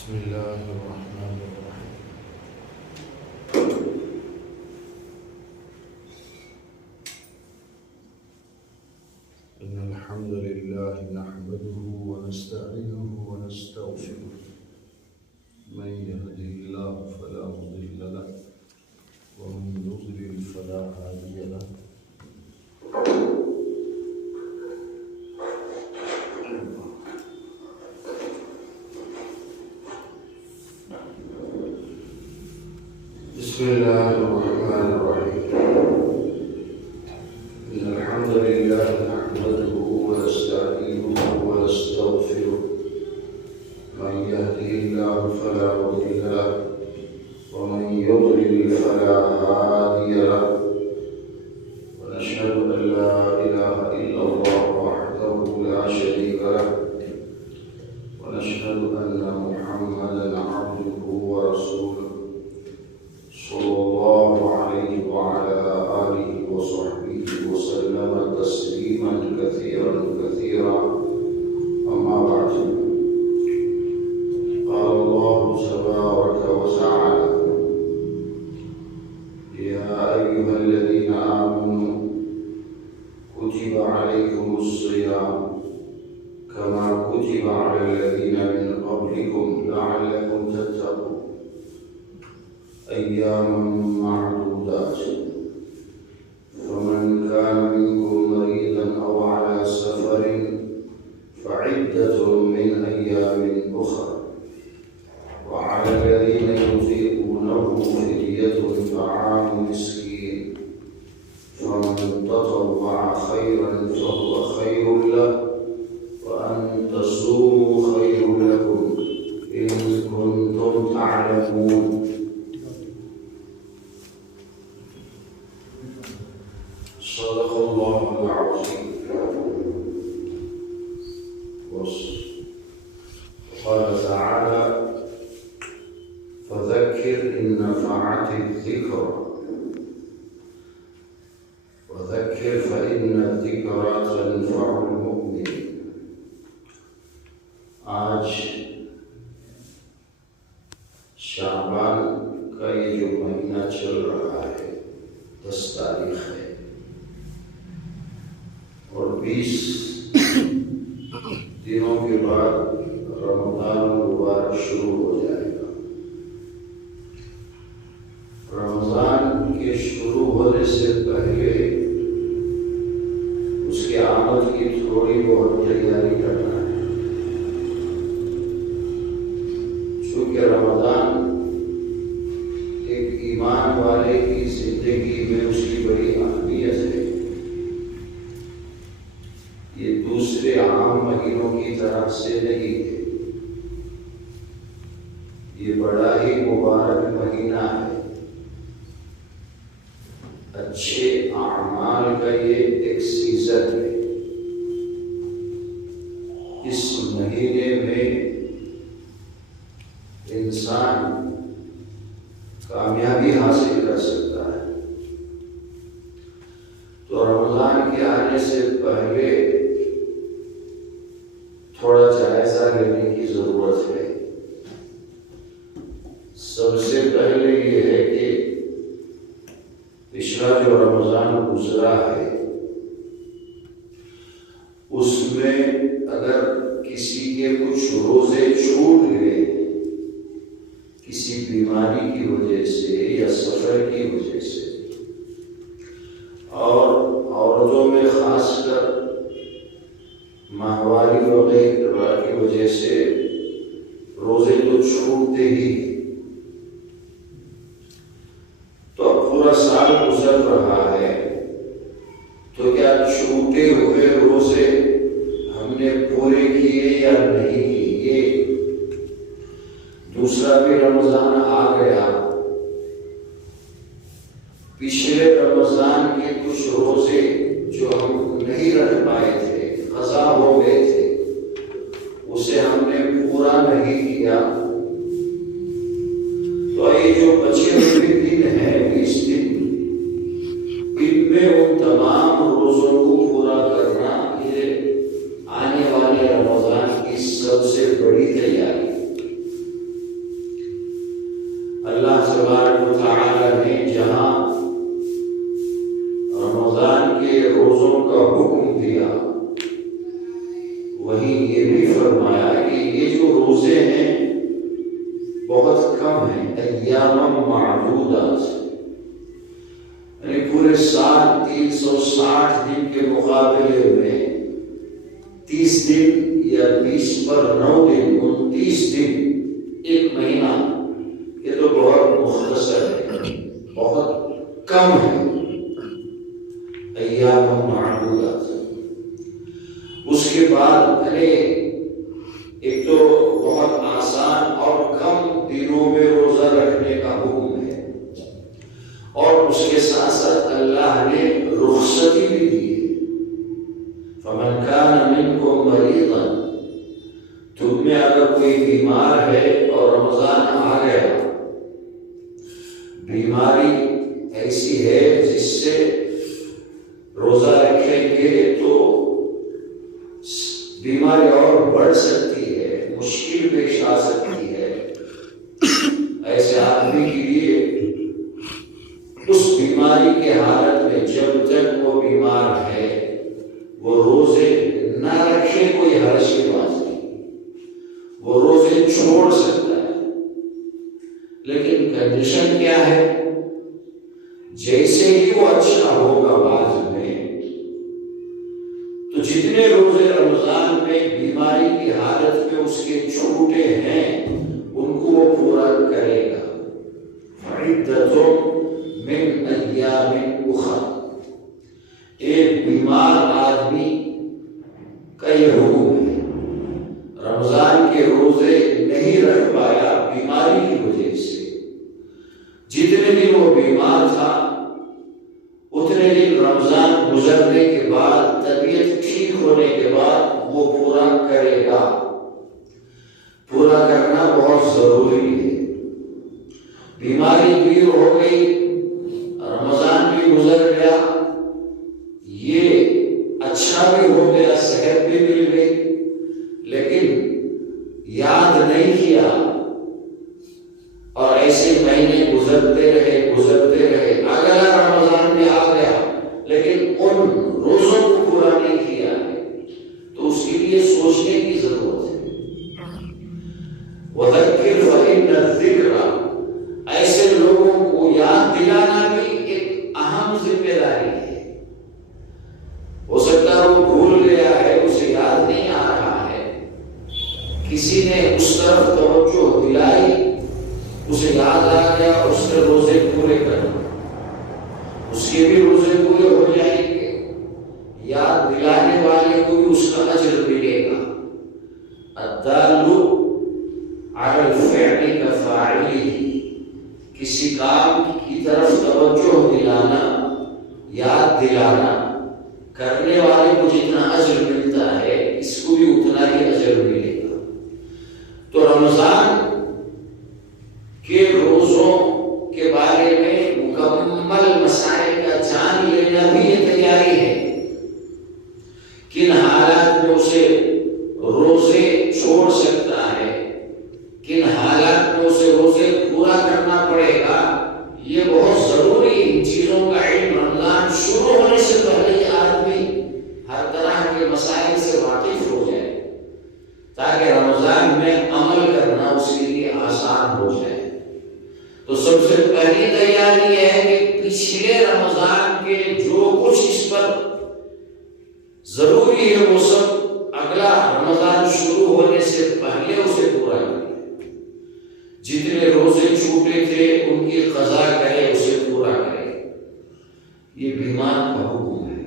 بسم الله الرحمن الرحيم. إن الحمد لله نحمده ونستعينه ونستغفره، من يهده الله فلا مضل له ومن يضلل فلا هادي له. بسم الله الرحمن الرحيم. إن الحمد لله نحمده ونستعينه ونستغفره، من يهده الله فلا مضل له ومن يضلل فلا هادي له. ونشهد أن لا إله إلا الله وحده لا شريك له، ونشهد أن محمدا عبده ورسوله صلى الله عليه وعلى آله وصحبه وسلم تسليما كثيرا كثيرا. أما بعد، قال الله تبارك وتعالى: يا أيها الذين آمنوا كتب عليكم الصيام كما كتب على الذين من قبلكم لعلكم تتقون أياما معدودات. فمن كان منكم مريضا أو على سفر فعدة من أيام أخرى. وعلى الذين يطيقونه فدية طعام مسكين، فمن تطوع خيرا فهو خير له، وأن تصوموا خير لكم إن كنتم تعلمون. صدق الله العظيم. وقال تعالى: فذكر إن نفعت الذكرى، وذكر فإن الذكرى تنفع المؤمنين. آج شعبان کا یہ جو مہینہ چل رہا ہے 10 تاریخ ہے، اور 20 دنوں کے بعد رمضان المبارک شروع ہو جائے گا۔ رمضان کے شروع ہونے سے پہلے اس کی آمد کی تھوڑی بہت تیاری کرنا ہے، چونکہ رمضان ایک ایمان والے کی زندگی میں اس کی بڑی اہمیت ہے۔ یہ دوسرے عام مہینوں کی طرح سے نہیں ہے، یہ بڑا ہی مبارک مہینہ ہے۔ اچھے اعمال کا یہ ایک سیزن ہے۔ اس مہینے میں انسان کامیابی حاصل کر سکتا ہے۔ تو رمضان کے آنے سے پہلے تھوڑا جائزہ لینے کی ضرورت ہے۔ سب سے پہلے یہ ہے کہ پچھلا جو رمضان گزرا ہے اس میں اگر کسی کے کچھ روزے چھوٹ گئے کسی بیماری کی وجہ سے یا سفر کی وجہ سے، اور عورتوں میں خاص کر ماہواری وغیرہ کی وجہ سے روزے تو چھوٹتے ہی، تو اب پورا سال گزر رہا ہے، تو کیا چھوٹے ہوئے روزے ہم نے پورے کیے یا نہیں کیے؟ دوسرا بھی رمضان آ گیا، پچھلے رمضان کے کچھ روزے جو ہم نہیں رکھ پائے تھے، قضا ہو گئے تھے، اسے ہم نے پورا نہیں کیا، تو یہ جو بچے ہوئے دن ہیں 20 دن، ان میں ان تمام روزوں کو پورا کرنا یہ آنے والے رمضان کی سب سے بڑی تیاری۔ نے جہاں رمضان کے روزوں کا حکم دیا وہیں یہ بھی فرمایا کہ یہ جو روزے ہیں بہت کم ہیں، ایام معدودات، یعنی پورے سال 360 دن کے مقابلے میں 30 دن یا 20 پر 9 دن 29 دن ایک مہینہ، یہ تو بہت مختصر ہے، بہت کم ہے ایام معدودات۔ اس کے بعد ایک تو بہت آسان اور کم دنوں میں روزہ رکھنے کا حکم ہے، اور اس کے ساتھ ساتھ اللہ نے رخصتی بھی دی ہے، فمن کان منکم مریضا، تم میں اگر کوئی بیمار ہے اور رمضان آ گیا، بیماری ایسی ہے جس سے روزہ رکھیں گے تو بیماری اور بڑھ سکتی ہے، مشکل پیش آ سکتی ہے، ایسے آدمی کے لیے اس بیماری کے حالت میں جب تک وہ بیمار ہے وہ روزے نہ رکھے، کوئی حرج کی بات نہیں، وہ روزے چھوڑ سکتا ہے، لیکن کنڈیشن کیا ہے؟ جیسے ہی وہ اچھا ہوگا بعد میں تو جتنے روزے رمضان میں بیماری کی حالت میں اس کے چھوٹے ہیں ان کو وہ پورا کرے گا۔ فعدۃ من ایام اخر، ایک بیمار آدمی کا یہ حکم ہے، رمضان کے روزے نہیں رکھ پایا بیماری کی وجہ سے، جتنے دن وہ بیمار تھا اتنے دن رمضان گزرنے کے بعد، طبیعت ٹھیک ہونے کے بعد وہ پورا کرے گا۔ پورا کرنا بہت ضروری ہے، بیماری دور ہو گئی، رمضان بھی گزر گیا، یہ اچھا بھی ہو گیا، صحت بھی مل گئی، لیکن یاد نہیں کیا اور ایسے مہینے گزرتے رہے، اگلا رمضان بھی آ گیا لیکن ان روزوں کو پورا نہیں کیا ہے، تو اس کے لیے سوچنے کی ضرورت ہے۔ وَذَكِّرْ فَإِنَّ الذِّكْرَ، ایسے لوگوں کو یاد دلانا بھی ایک اہم ذمہ داری ہے۔ ہو سکتا ہے وہ بھول گیا ہے، اسے یاد نہیں آ رہا ہے، کسی نے اس طرف توجہ دلائی، اسے یاد آ گیا، اس نے روزے پورے کر، اس کے بھی روزے پورے ہو جائیں گے، یاد دلانے والے کو بھی اس کا اجر ملے گا۔ الدال علی الفعل کفاعلہ، کسی کام کی طرف توجہ دلانا، یاد دلانا، کرنے والے کو جتنا اجر ملتا ہے اس کو بھی اتنا ہی اجر ملے گا۔ تو رمضان کے روزوں کے بارے میں مکمل مسائل کا جان لینا بھی یہ تیاری ہے، کن حالات میں اسے روزے چھوڑ سکتا ہے، کن حالات میں اسے روزے پورا کرنا پڑے گا، یہ بہت ضروری ان چیزوں کا علم رمضان شروع ہونے سے پہلے یہ آدمی ہر طرح کے مسائل سے واقف ہو جائے، تاکہ رمضان میں عمل کرنا اس کے لیے آسان ہو جائے۔ تو سب سے پہلی تیاری یہ ہے کہ پچھلے رمضان کے جو کچھ اس پر ضروری ہے وہ سب اگلا رمضان شروع ہونے سے پہلے اسے پورا کرے، جتنے روزے چھوٹے تھے ان کی قضا کرے، اسے پورا کرے، یہ بیمار کا حکم ہے۔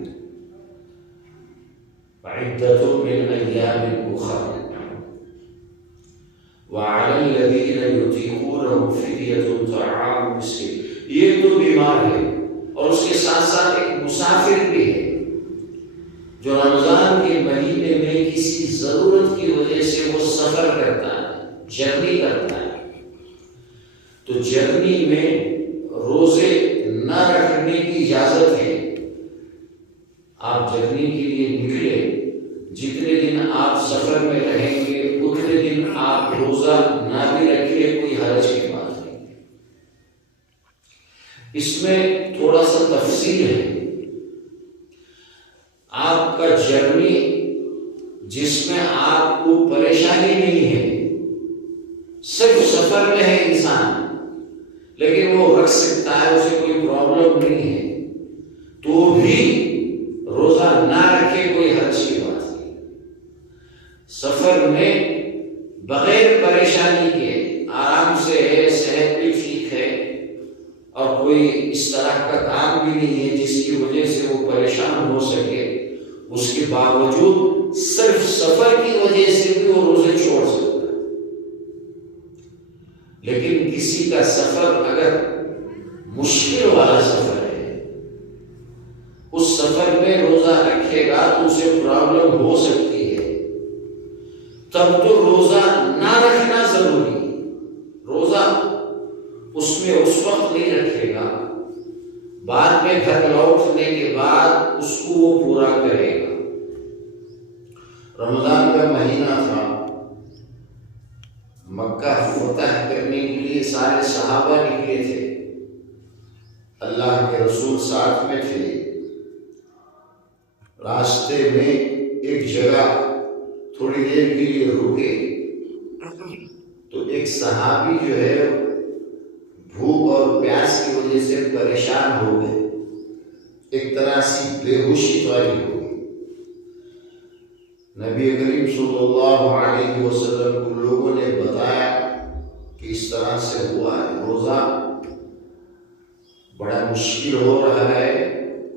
فعدۃ من ایام اخر وعلی الذین یطیقونہ فدیۃ طعام مسکین، یہ تو بیمار ہے اور اس کے ساتھ ساتھ ایک مسافر بھی ہے جو رمضان کے مہینے میں کسی ضرورت کی وجہ سے وہ سفر کرتا ہے، جرنی کرتا ہے، تو جرنی میں روزے نہ رکھنے کی اجازت ہے۔ آپ جرنی کے لیے نکلے، جتنے دن آپ سفر میں رہیں گے اتنے دن آپ روزہ نہ بھی رکھیے، کوئی حرج کی بات نہیں۔ اس میں تھوڑا سا تفصیل ہے. آپ کا جرنی جس میں آپ کو پریشانی نہیں ہے، صرف سفر میں ہے انسان، لیکن وہ رکھ سکتا ہے، اسے کوئی پرابلم نہیں ہے، تو بھی روزہ نہ رکھے کوئی حرج کی بات نہیں. سفر میں بغیر پریشانی کے آرام سے ہے، صحت بھی ٹھیک ہے، اور کوئی اس طرح کا کام بھی نہیں ہے جس کی وجہ سے وہ پریشان ہو سکے، اس کے باوجود صرف سفر کی وجہ سے بھی وہ روزے چھوڑ سکتا ہے. لیکن کسی کا سفر اگر مشکل والا سفر ہے، اس سفر میں روزہ رکھے گا تو اسے پرابلم ہو سکتی ہے، تب تو روزہ نہ رکھنا ضروری. روزہ اس میں اس وقت نہیں رکھے گا، بعد میں گھر لوٹنے کے بعد اس کو وہ پورا کرے گا. رمضان کا مہینہ تھا، مکہ فتح کرنے کے لیے سارے صحابہ نکلے تھے، اللہ کے رسول ساتھ میں تھے. راستے میں ایک جگہ تھوڑی دیر کے لیے رکے تو ایک صحابی جو ہے بھوک اور پیاس کی وجہ سے پریشان ہو گئے، ایک طرح سے بے ہوشی طاری ہو گئی. نبی کریم صلی اللہ علیہ وسلم کو لوگوں نے بتایا کہ اس طرح سے ہوا ہے، روزہ بڑا مشکل ہو رہا ہے.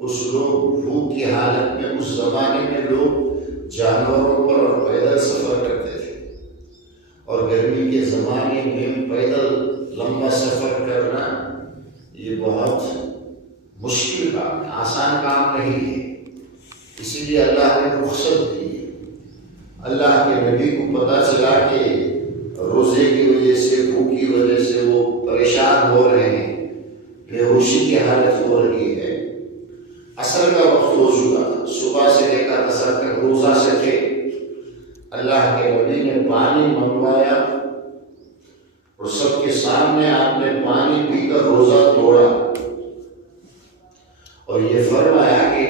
کچھ لوگ بھوک کی حالت میں، اس زمانے میں لوگ جانوروں پر اور پیدل سفر کرتے تھے، اور گرمی کے زمانے میں پیدل لمبا سفر کرنا یہ بہت مشکل کام ہے، آسان کام نہیں ہے. اسی لیے اللہ نے رخصت دی. اللہ کے نبی کو پتہ چلا کہ روزے کی وجہ سے، بھوک کی وجہ سے وہ پریشان ہو رہے ہیں، بے ہوشی کی حالت ہو رہی ہے. عصر کا وقت ہو چکا تھا، صبح سے لے کر عصر تک روزہ سے تھے. اللہ کے نبی نے پانی منگوایا اور سب کے سامنے آپ نے پانی پی کر روزہ توڑا، اور یہ فرمایا کہ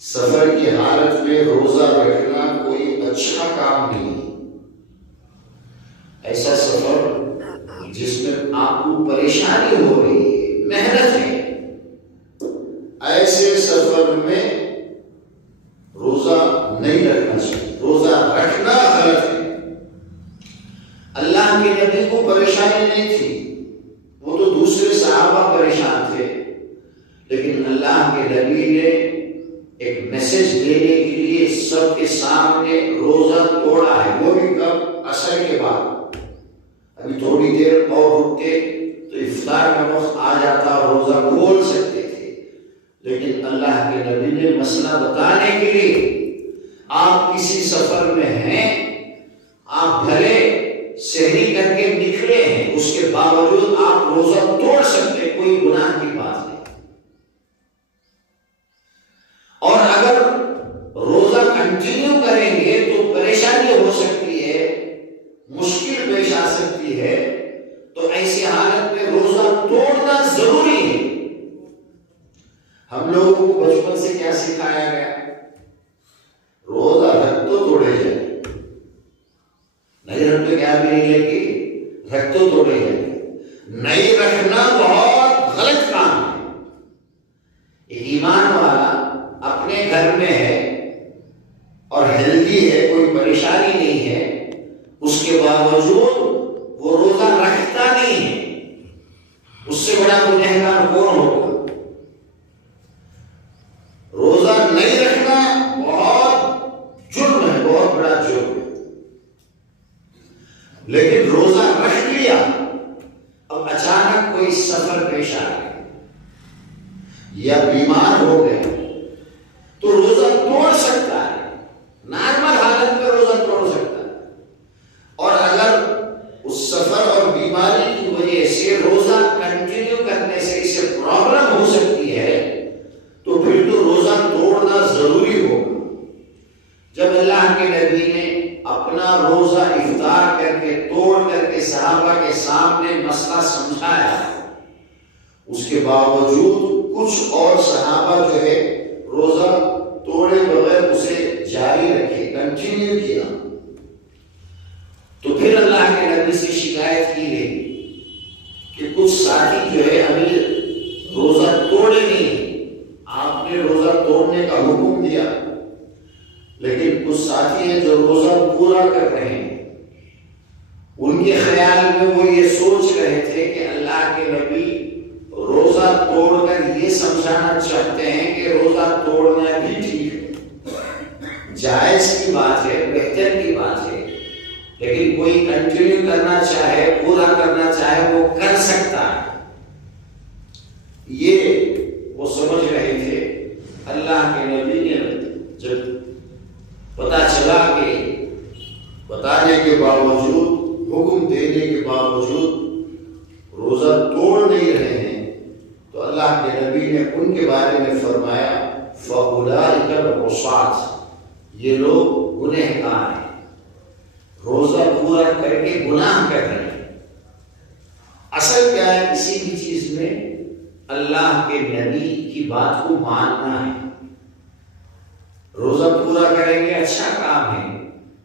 سفر کی حالت میں روزہ رکھنا کوئی اچھا کام نہیں. ایسا سفر جس میں آپ کو پریشانی ہو رہی ہے، محنت ہے، ایسے سفر میں روزہ نہیں رکھنا چاہیے. روزہ رکھنا غلط ہے. اللہ کے نبی کو پریشانی نہیں تھی، وہ تو دوسرے صحابہ پریشان تھے، لیکن اللہ کے نبی نے ایک میسج دینے کے لیے سب کے سامنے روزہ توڑا ہے. وہ بھی کب؟ عصر کے بعد. ابھی تھوڑی دیر اور رکتے تو افطار کا وقت آ جاتا اور روزہ کھول سکتے تھے، لیکن اللہ کے نبی نے مسئلہ بتانے کے لیے، آپ کسی سفر میں ہیں، آپ بھلے سحری کر کے نکلے ہیں، اس کے باوجود آپ روزہ توڑ سکتے، کوئی گناہ کی بات نہیں. اور اگر روزہ کنٹینیو کریں گے تو پریشانی ہو سکتی ہے، مشکل پیش آ سکتی ہے، تو ایسی حالت میں روزہ توڑنا ضروری ہے. ہم لوگوں کو بچپن سے کیا سکھایا گیا؟ روزہ رکھ تو توڑے جائے، نہیں رکھ تو کیا بھی نہیں لگی، رکھ تو توڑے جائے. نہیں رکھنا بہت غلط کام ہے. ایمان والا اپنے گھر میں ہے اور ہیلدی ہے، کوئی پریشانی نہیں ہے، اس کے باوجود وہ روزہ رکھتا نہیں ہے، اس سے بڑا گنہگار کون ہوگا؟ روزہ نہیں رکھنا بہت جرم ہے، بہت بڑا جرم ہے. لیکن روزہ رکھ لیا، اب اچانک کوئی سفر پیش آ گیا یا بیمار ہو گئے تو روزہ توڑ سکتا ہے. نارمل حالت میں روزہ توڑ سکتا ہے، اور اگر اس سفر اور بیماری کی وجہ سے روزہ کنٹینیو کرنے سے اسے پرابلم ہو سکتی ہے تو پھر تو روزہ توڑنا ضروری ہوگا. جب اللہ کے نبی نے اپنا روزہ افطار کر کے توڑ کر کے صحابہ کے سامنے مسئلہ سمجھایا اس کے باوجود کچھ اور صحابہ جو ہے روزہ توڑے بغیر اسے جاری رکھے، کنٹینیو کیا. تو پھر اللہ کے نبی سے شکایت کی گئی کہ کچھ ساتھی جو ہے ابھی روزہ توڑے نہیں، آپ نے روزہ توڑنے کا حکم دیا، لیکن کچھ ساتھی ہیں جو روزہ پورا کر رہے ہیں. ان کے خیال میں وہ یہ سوچ رہے تھے کہ اللہ کے نبی روزہ توڑ کر یہ سمجھانا چاہتے ہیں کہ روزہ توڑنا بھی ٹھیک ہے، جائز کی بات ہے، بہتر کی بات ہے، لیکن کوئی کنٹینیو کرنا چاہے، پورا کرنا چاہے، وہ کر سکتا ہے. یہ وہ سمجھ رہے تھے. اللہ کے نبی نے جب پتا چلا کہ بتانے کے باوجود، حکم دینے کے باوجود روزہ توڑ نہیں رہے ہیں، تو اللہ کے نبی نے ان کے بارے میں فرمایا فَأُولَٰئِكَ الْعُصَاةُ، یہ لوگ گنہگار ہیں، روزہ پورا کر کے گناہ کر رہے ہیں. اصل کیا ہے کسی بھی چیز میں؟ اللہ کے نبی کی بات کو ماننا ہے. روزہ پورا کریں گے اچھا کام ہے،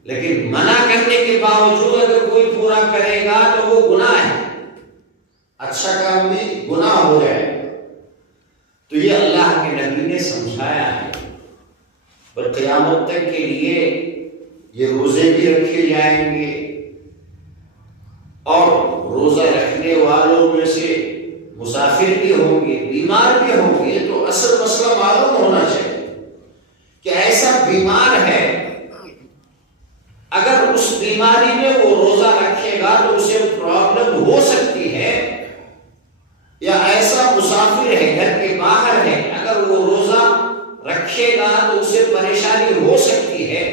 لیکن منع کرنے کے باوجود اگر کوئی پورا کرے گا تو وہ گناہ ہے، اچھا کام بھی گناہ ہو جائے. تو یہ اللہ کے نبی نے سمجھایا ہے. پر قیامت تک کے لیے یہ روزے بھی رکھے جائیں گے، اور روزہ رکھنے والوں میں سے مسافر بھی ہوں گے، بیمار بھی ہوں گے. تو اصل مسئلہ معلوم ہونا چاہیے کہ ایسا بیمار ہے، اگر اس بیماری میں وہ روزہ رکھے گا تو اسے پرابلم ہو سکتی ہے، یا ایسا مسافر ہے گھر کے باہر ہے، اگر وہ روزہ رکھے گا تو اسے پریشانی ہو سکتی ہے.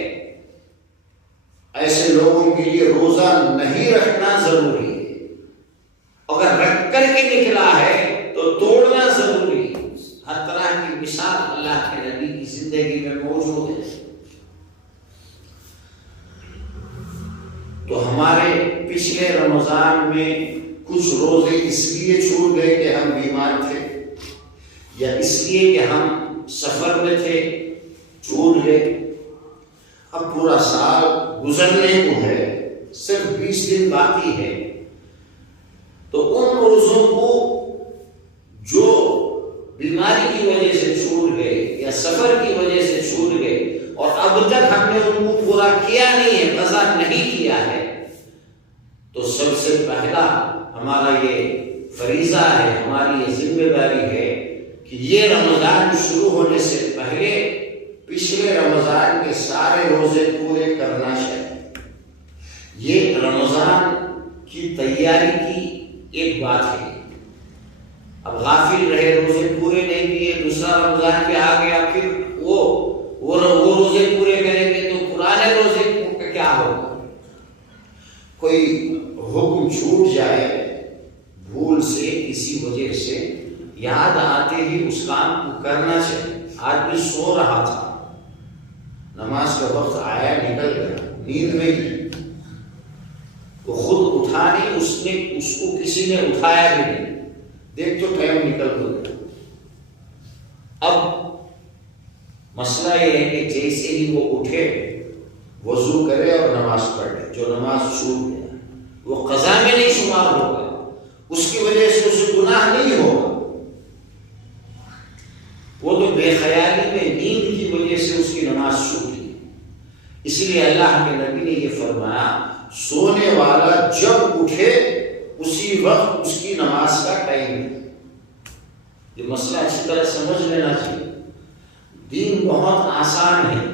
ایسے لوگوں کے لیے روزہ نہیں رکھنا ضروری ہے. اگر رکھ کر کے نکلا ہے تو توڑنا ضروری ہے. ہر طرح کی مثال اللہ کے نبی کی زندگی میں موجود ہے. تو ہمارے پچھلے رمضان میں کچھ روزے اس لیے چھوٹ گئے کہ ہم بیمار تھے، یا اس لیے کہ ہم سفر میں تھے، چھوٹ گئے. اب پورا سال گزرنے کو ہے، صرف 20 دن باقی ہے. تو ان روزوں کو جو بیماری کی وجہ سے چھوٹ گئے یا سفر کی وجہ سے چھوٹ گئے اور اب تک ہم نے ان کو پورا کیا نہیں ہے، قضا نہیں کیا ہے، تو سب سے پہلا ہمارا یہ فریضہ ہے، ہماری یہ ذمہ داری ہے کہ یہ رمضان شروع ہونے سے پہلے پچھلے رمضان کے سارے روزے پورے کرنا چاہیے. یہ رمضان کی تیاری کی ایک بات ہے. اب غافل رہے، روزے پورے نہیں کیے، دوسرا رمضان پہ آ گیا، پھر وہ روزے پورے کریں گے تو پرانے روزے کا کیا ہوگا؟ کوئی حکم چھوٹ جائے بھول سے، کسی وجہ سے، یاد آتے ہی اس کام کو کرنا چاہیے. آدمی سو رہا تھا، نماز کا وقت آیا، نکل گیا، نیند میں ہی وہ خود اٹھا نہیں، اس کو کسی نے اٹھایا بھی نہیں، دیکھ تو ٹائم نکل گیا. اب مسئلہ یہ ہے کہ جیسے ہی وہ اٹھے وضو کرے اور نماز پڑھے. جو نماز چھوٹ گیا وہ قضا میں نہیں شمار ہوگا، اس کی وجہ سے اسے گناہ نہیں ہوگا. وہ تو بے خیالی میں نیند کی وجہ سے اس کی نماز چھوٹی. اس لیے اللہ کے نبی نے یہ فرمایا سونے والا جب اٹھے اسی وقت اس کی نماز کا ٹائم ہے. یہ مسئلہ اچھی طرح سمجھ لینا چاہیے. دین بہت آسان ہے.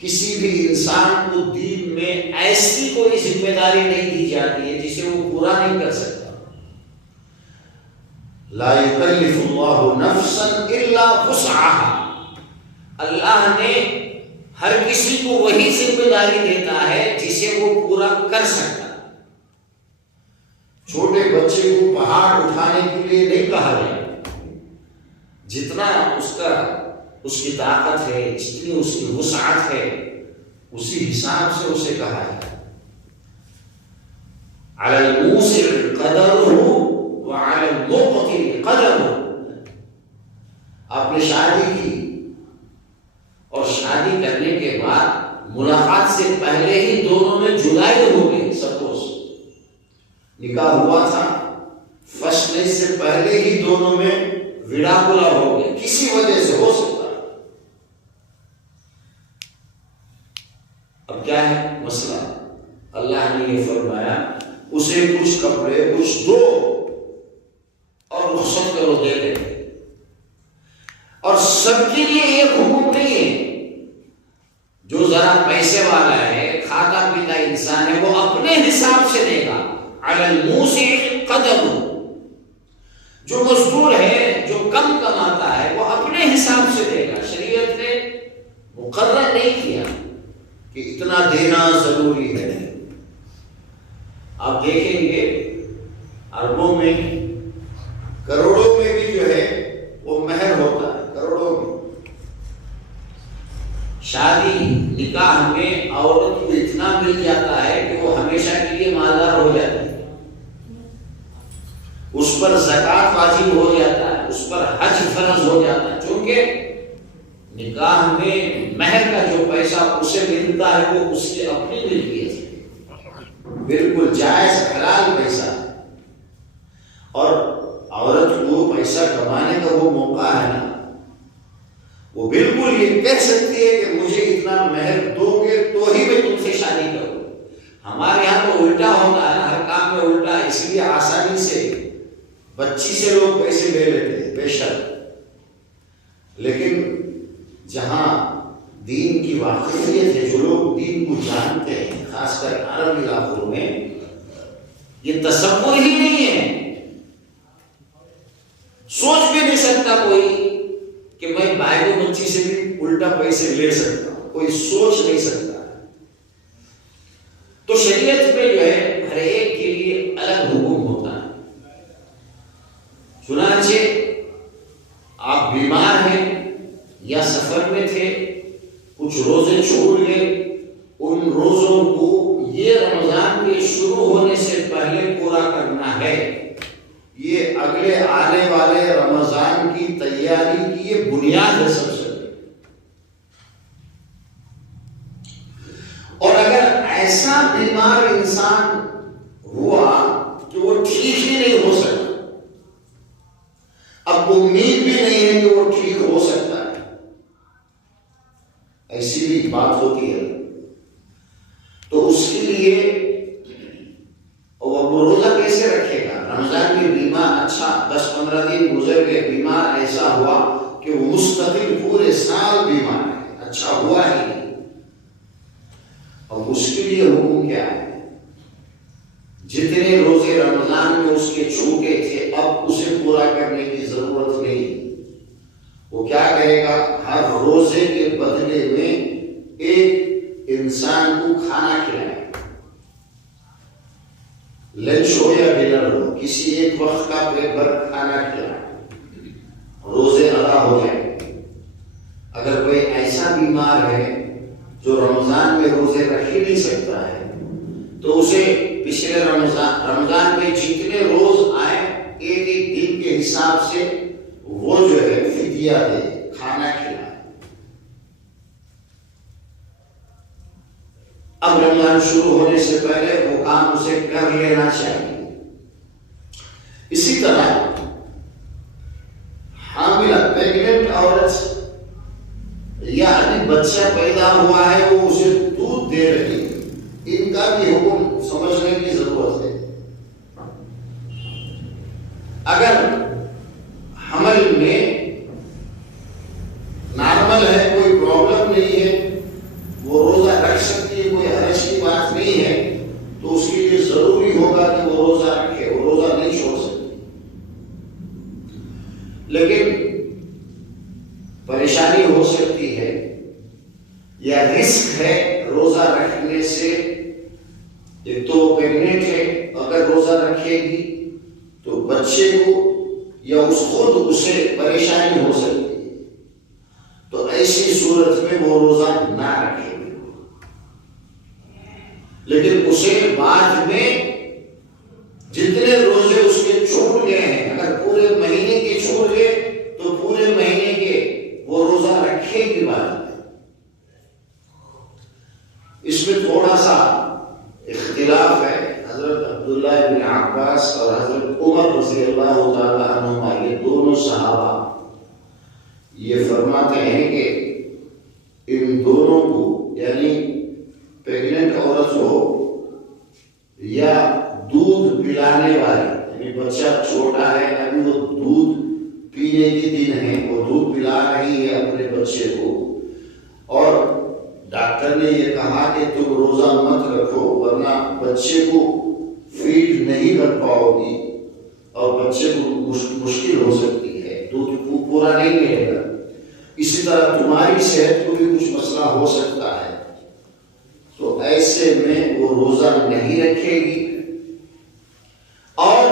کسی بھی انسان کو دین میں ایسی کوئی ذمہ داری نہیں دی جاتی ہے جسے وہ پورا نہیں کر سکتا. لا یکلف اللہ نفسا الا وسعها. اللہ نے ہر کسی کو وہی ذمہ داری دیتا ہے جسے وہ پورا کر سکتا. چھوٹے بچے کو پہاڑ اٹھانے کے لیے نہیں کہا جائے. جتنا اس کی طاقت ہے، جتنی اس کی وسعت ہے، اسی حساب سے اسے کہا ہے. علی الموسع قدرہ وعلی المقتر قدم، آپ نے شادی کی اور شادی کرنے کے بعد ملاقات سے پہلے ہی دونوں میں جدائی ہو گئی، سپوز نکاح ہوا تھا، فرسٹ نائٹ سے پہلے ہی دونوں میں وڑاکلا ہو گئے، کسی وجہ سے ہو سکتا ہے۔ اب کیا ہے مسئلہ؟ اللہ نے یہ فرمایا اسے کچھ کپڑے کچھ دو اور رخصت کرو، دے دے۔ اور سب کے لیے ایک حکم نہیں ہے، جو ذرا پیسے والا ہے، کھاتا پیتا انسان ہے، وہ اپنے حساب سے دے گا، علی الموسع قدر۔ جو مزدور ہے، جو کم کماتا ہے، وہ اپنے حساب سے دے گا۔ شریعت نے مقرر نہیں کیا کہ اتنا دینا ضروری ہے۔ آپ دیکھیں گے اربوں میں، کروڑوں میں بھی جو ہے وہ مہر ہوتا ہے، کروڑوں میں۔ شادی نکاح میں عورت کو اتنا مل جاتا ہے کہ وہ ہمیشہ کے لیے مالدار ہو جاتی ہے، اس پر زکوٰۃ واجب ہو جاتا ہے، اس پر حج فرض ہو جاتا ہے، چونکہ نکاح میں مہر کا جو پیسہ اسے ملتا ہے وہ اس کی اپنی ملکیت ہے، بالکل جائز حلال پیسہ ہے۔ اور عورت کو پیسہ کمانے کا وہ موقع ہے نا، وہ بالکل یہ کہہ سکتی ہے کہ مجھے اتنا مہر دو گے تو ہی میں تم سے شادی کروں۔ ہمارے یہاں تو الٹا ہوتا ہے، ہر کام میں الٹا، اس لیے آسانی سے بچی سے لوگ پیسے لے لیتے ہیں بے شک، لیکن جہاں دین کی واقعیت ہے، جو لوگ دین کو جانتے ہیں، خاص کر عرب علاقوں میں، یہ تصور ہی نہیں ہے، سوچ بھی نہیں سکتا کوئی کہ میں بھائی کو بچی سے بھی الٹا پیسے لے سکتا ہوں، کوئی سوچ نہیں سکتا۔ تو شریعت میں جو ہے ہر ایک کے لیے الگ حکم ہوتا ہے۔ چنانچہ آپ بیمار ہیں یا سفر میں تھے، کچھ روزے چھوڑ گئے، ان روزوں کو یہ رمضان کے شروع ہونے سے پہلے پورا کرنا ہے۔ یہ اگلے آنے والے رمضان کی تیاری کی یہ بنیاد ہے سب سے۔ اور اگر ایسا بیمار انسان ہوا کہ وہ ٹھیک ہی نہیں ہو سکتا، اب امید بھی نہیں ہے کہ وہ ٹھیک ہو سکتا ہے، ایسی بھی بات ہوتی ہے، تو اس کے لیے وہ روزہ کیسے رکھے گا؟ رمضان میں بیمار، اچھا 10-15 دن گزر گئے، بیمار ایسا ہوا کہ وہ مستقل پورے سال بیمار ہے، اچھا ہوا ہی نہیں، اب اس کے لیے حکم کیا ہے؟ جتنے روزے رمضان میں اس کے چھوٹے تھے اب اسے پورا کرنے کی ضرورت نہیں۔ وہ کیا کرے گا؟ ہر روزے کے بدلے میں ایک انسان کو کھانا کھلائے، لنچ ہو یا ڈنر ہو، کسی ایک وقت کا پیٹ بھر کھانا کھلائے، روزے ادا ہو جائیں۔ اگر کوئی ایسا بیمار ہے جو رمضان میں روزے رکھ ہی نہیں سکتا ہے تو اسے پچھلے رمضان میں جتنے روز آئے ایک ایک دن کے حساب سے وہ جو ہے فدیہ دے، کھانا کھلائے۔ اب رمضان شروع ہونے سے پہلے وہ کام اسے کر لینا چاہیے۔ اسی طرح حاملہ پریگننٹ عورت یا ابھی بچہ پیدا ہوا ہے وہ اسے دودھ دے رہی ہے، ان کا بھی حکم سمجھنے کی ضرورت ہے۔ اگر حمل میں نارمل ہے، کوئی پرابلم نہیں ہے، وہ روزہ رکھ سکتی ہے، کوئی حرج کی بات نہیں ہے، تو اس کے لیے ضروری ہوگا کہ وہ روزہ رکھے، وہ روزہ نہیں چھوڑ سکتی۔ لیکن پریشانی ہو سکتی ہے یا رسک ہے روزہ رکھنے سے، ایک تو پریگننٹ ہے، اگر روزہ رکھے گی تو بچے کو یا خود اسے پریشانی ہو سکتی ہے، تو ایسی صورت میں وہ روزہ نہ رکھے گی۔ لیکن اسے بعد میں جتنے روزے اس کے چھوٹ گئے ہیں، اگر پورے مہینے کے بن عباس اور حضرت عمر رضی اللہ تعالیٰ عنہما، یہ دونوں صحابہ یہ فرماتے ہیں کہ ان دونوں کو، یعنی پیگننٹ عورت ہو یا دودھ پلانے والی، یعنی بچہ چھوٹا ہے ابھی وہ دودھ پینے کے دن ہے، وہ دودھ پلا رہی ہے اپنے بچے کو، اور ڈاکٹر نے یہ کہا کہ تم روزہ مت رکھو ورنہ بچے کو فیڈ نہیں کر پاؤ گی اور بچے کو مشکل ہو سکتی ہے، دودھ کو پورا نہیں ملے گا، اسی طرح تمہاری صحت کو بھی کچھ مسئلہ ہو سکتا ہے، تو ایسے میں وہ روزہ نہیں رکھے گی۔ اور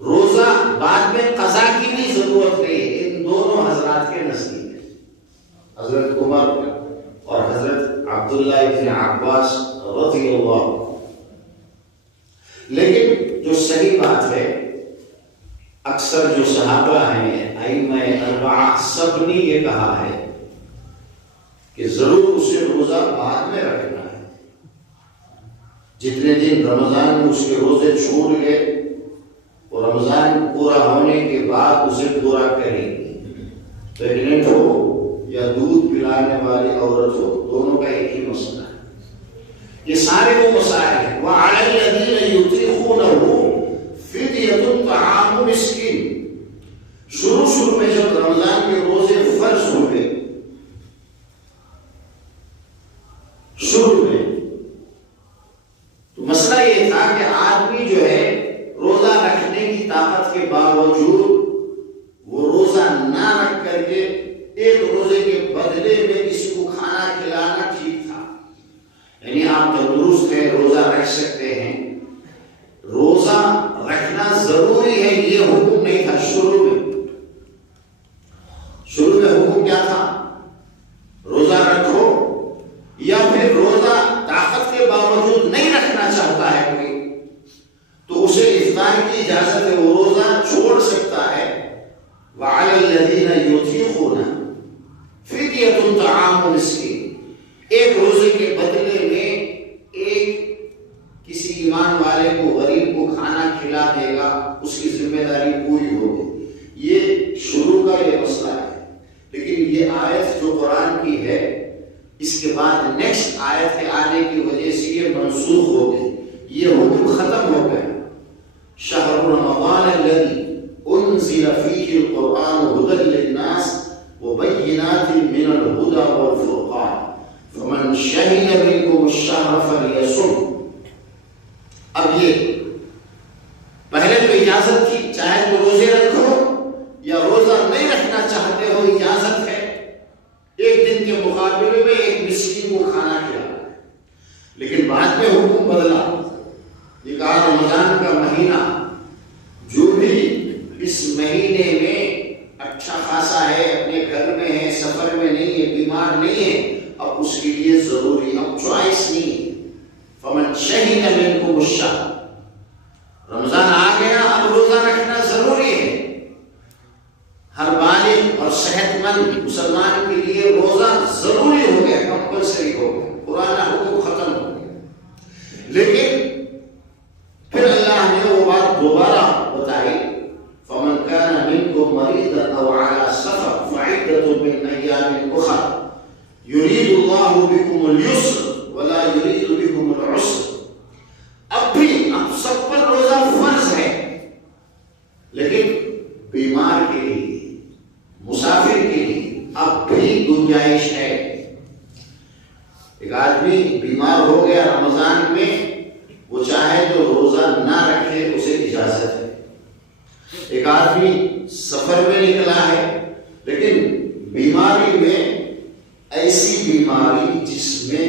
روزہ بعد میں قضا کی بھی ضرورت نہیں ہے، ان دونوں حضرات کے نزدیک، حضرت عمر اور حضرت عبداللہ ابن عباس رضی اللہ۔ لیکن جو صحیح بات ہے، اکثر جو صحابہ ہیں ائمہ اربعہ سب نے یہ کہا ہے کہ ضرور اسے روزہ بعد میں رکھنا ہے، جتنے دن رمضان میں اس کے روزے چھوٹ گئے اور رمضان پورا ہونے کے بعد اسے پورا کریں گے، پریگننٹ ہو یا دودھ پلانے والی عورت ہو، دونوں کا ایک ہی مسئلہ ہے۔ یہ سارے وہ مسائل ہیں۔ وَعَلَى الَّذِينَ يُطِيقُونَهُ فِدْيَةٌ طَعَامُ مِسْكِينٍ، شروع میں جب رمضان کے روزے فرض ہوئے، شروع میں تو مسئلہ یہ تھا کہ آدمی جو ہے روزہ رکھنے کی طاقت کے باوجود وہ روزہ نہ رکھ کر کے ایک روزے کے بدلے میں کسی کو کھانا کھلانا ٹھیک تھا، یعنی آپ تندرست ہیں، روزہ رکھ سکتے ہیں، روزہ رکھنا ضروری ہے یہ حکم نہیں تھا شروع میں حکم کیا تھا؟ روزہ رکھو، یا پھر روزہ طاقت کے باوجود نہیں رکھنا چاہتا ہے کوئی تو اسے افطار کی اجازت ہے، وہ روزہ چھوڑ سکتا ہے۔ وَعَلَى الَّذِينَ يُطِيقُونَهُ فِدْيَةٌ طَعَامُ مِسْكِينٍ، ایک روزے کے بدلے میں ایک کسی ایمان والے کو، غریب کو کھانا کھلا دے گا، اس کی ذمہ داری پوری ہوگی۔ یہ شروع کا یہ مسئلہ ہے، لیکن یہ آیت جو قرآن کی ہے اس کے بعد نیکسٹ آیت کے آنے کی وجہ سے یہ منسوخ ہو گئی، یہ حکم ختم ہو گیا۔ شہر رمضان الذی انزل فیہ القرآن ھدی للناس وبینات من الہدی والفرقان فمن شہد منکم الشہر فلیصم۔ اب یہ پہلے تو اجازت تھی، چاہے تو روزے رکھو یا روزہ نہیں رکھنا چاہتے ہو اجازت ہے، ایک دن کے مقابلے میں ایک مسکین کو کھانا کھلانا، لیکن بعد میں حکم بدلا، یہ کہا رمضان کا مہینہ جو بھی اس مہینے میں اچھا خاصا ہے، اپنے گھر میں ہے، سفر میں نہیں ہے، بیمار نہیں ہے، اب اس کے لیے ضروری، اب چوائس نہیں ہے۔ فمن شہد منکم الشہر، رمضان آ گیا، اب روزہ رکھنا ضروری ہے، ہر بالغ اور صحت مند مسلمان کے لیے روزہ ضروری ہو گیا، کمپلسری ہو گیا، پرانا حکم ختم ہو گیا۔ لیکن پھر اللہ نے وہ بات دوبارہ بتائی، فمن كان منكم مريضا او على سفر فعدة من ايام اخر يريد الله بكم اليسر ولا يريد بكم العسر۔ اب سب پر روزہ فرض ہے، لیکن بیمار کے لیے، مسافر کے لیے اب بھی گنجائش ہے۔ ایک آدمی بیمار ہو گیا رمضان میں، وہ چاہے تو روزہ نہ رکھے، اسے اجازت ہے۔ ایک آدمی سفر میں نکلا ہے، لیکن بیماری میں ایسی بیماری جس میں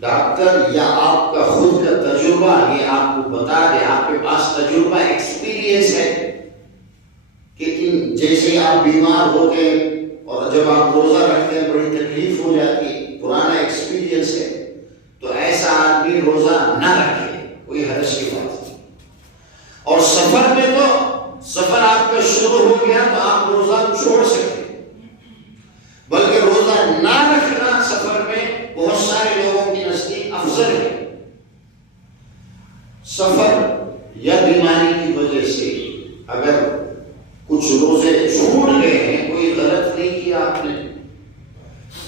ڈاکٹر یا آپ کا خود کا تجربہ یہ آپ کو بتا دے، آپ کے پاس تجربہ ایکسپیرینس ہے کہ ان جیسے آپ بیمار ہوتے اور جب آپ روزہ رکھتے ہیں بڑی تکلیف ہو جاتی، پرانا ایکسپیرینس ہے، تو ایسا آدمی روزہ نہ رکھے، کوئی حرج کی بات نہیں۔ اور سفر میں تو سفر آپ کا شروع ہو گیا تو آپ روزہ چھوڑ سکتے، بلکہ روزہ نہ رکھنا سفر میں بہت سارے لوگوں کی نزدیک افضل ہے۔ سفر یا بیماری کی وجہ سے اگر کچھ روزے چھوٹ گئے ہیں، کوئی غلط نہیں کیا آپ نے،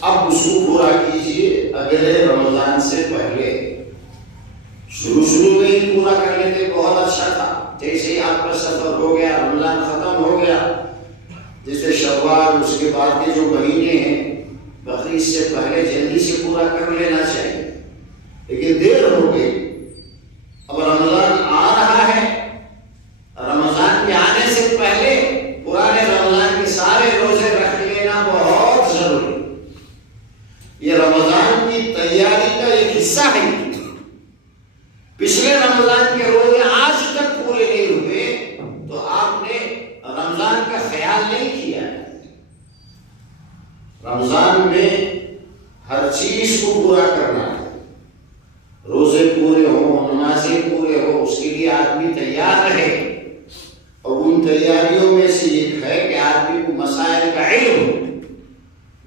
اب اس کو پورا کیجئے اگلے رمضان سے پہلے۔ شروع میں ہی پورا کر لیتے بہت اچھا تھا، جیسے ہی آپ کا سفر ہو گیا، رمضان ختم ہو گیا، جیسے شوال اس کے بعد کے جو مہینے ہیں، بقرعید سے پہلے جلدی سے پورا کر لینا چاہیے، لیکن دیر ہو گئی۔ اب رمضان آ رہا ہے، رمضان کے آنے سے پہلے پرانے رمضان کے سارے روزے رکھ لینا بہت ضروری۔ یہ رمضان کی تیاری کا ایک حصہ ہے۔ پچھلے رمضان کے روزے آج تک پورے نہیں ہوئے تو آپ نے رمضان کا خیال نہیں کیا ہے۔ رمضان میں ہر چیز کو پورا کرنا ہے، روزے پورے ہوں، نمازیں پورے ہو، اس کے لیے آدمی تیار رہے۔ اور ان تیاریوں میں سے ایک ہے کہ آدمی کو مسائل کا علم ہو۔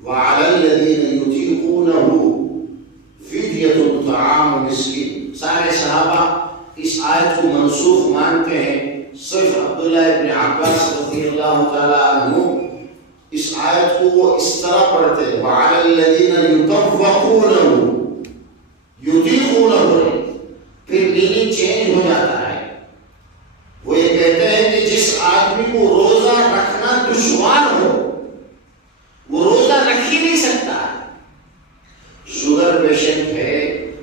وَعَلَى الَّذِينَ يُطِيقُونَهُ فِدْيَةٌ طَعَامُ مِسْكِينٍ۔ سارے صحابہ اس آیت کو منسوخ مانتے ہیں، صرف عبداللہ ابن عباس رضی اللہ تعالیٰ عنہ اس آیت کو وہ اس طرح پڑھتے ہیں، وَعَلَى الَّذِينَ يُطَوَّقُونَهُ، یطیقونہ، پھر میننگ چینج ہو جاتا ہے۔ وہ یہ کہتے ہیں کہ جس آدمی کو روزہ رکھنا دشوار ہو وہ روزہ رکھ ہی نہیں سکتا۔ شوگر پیشنٹ ہے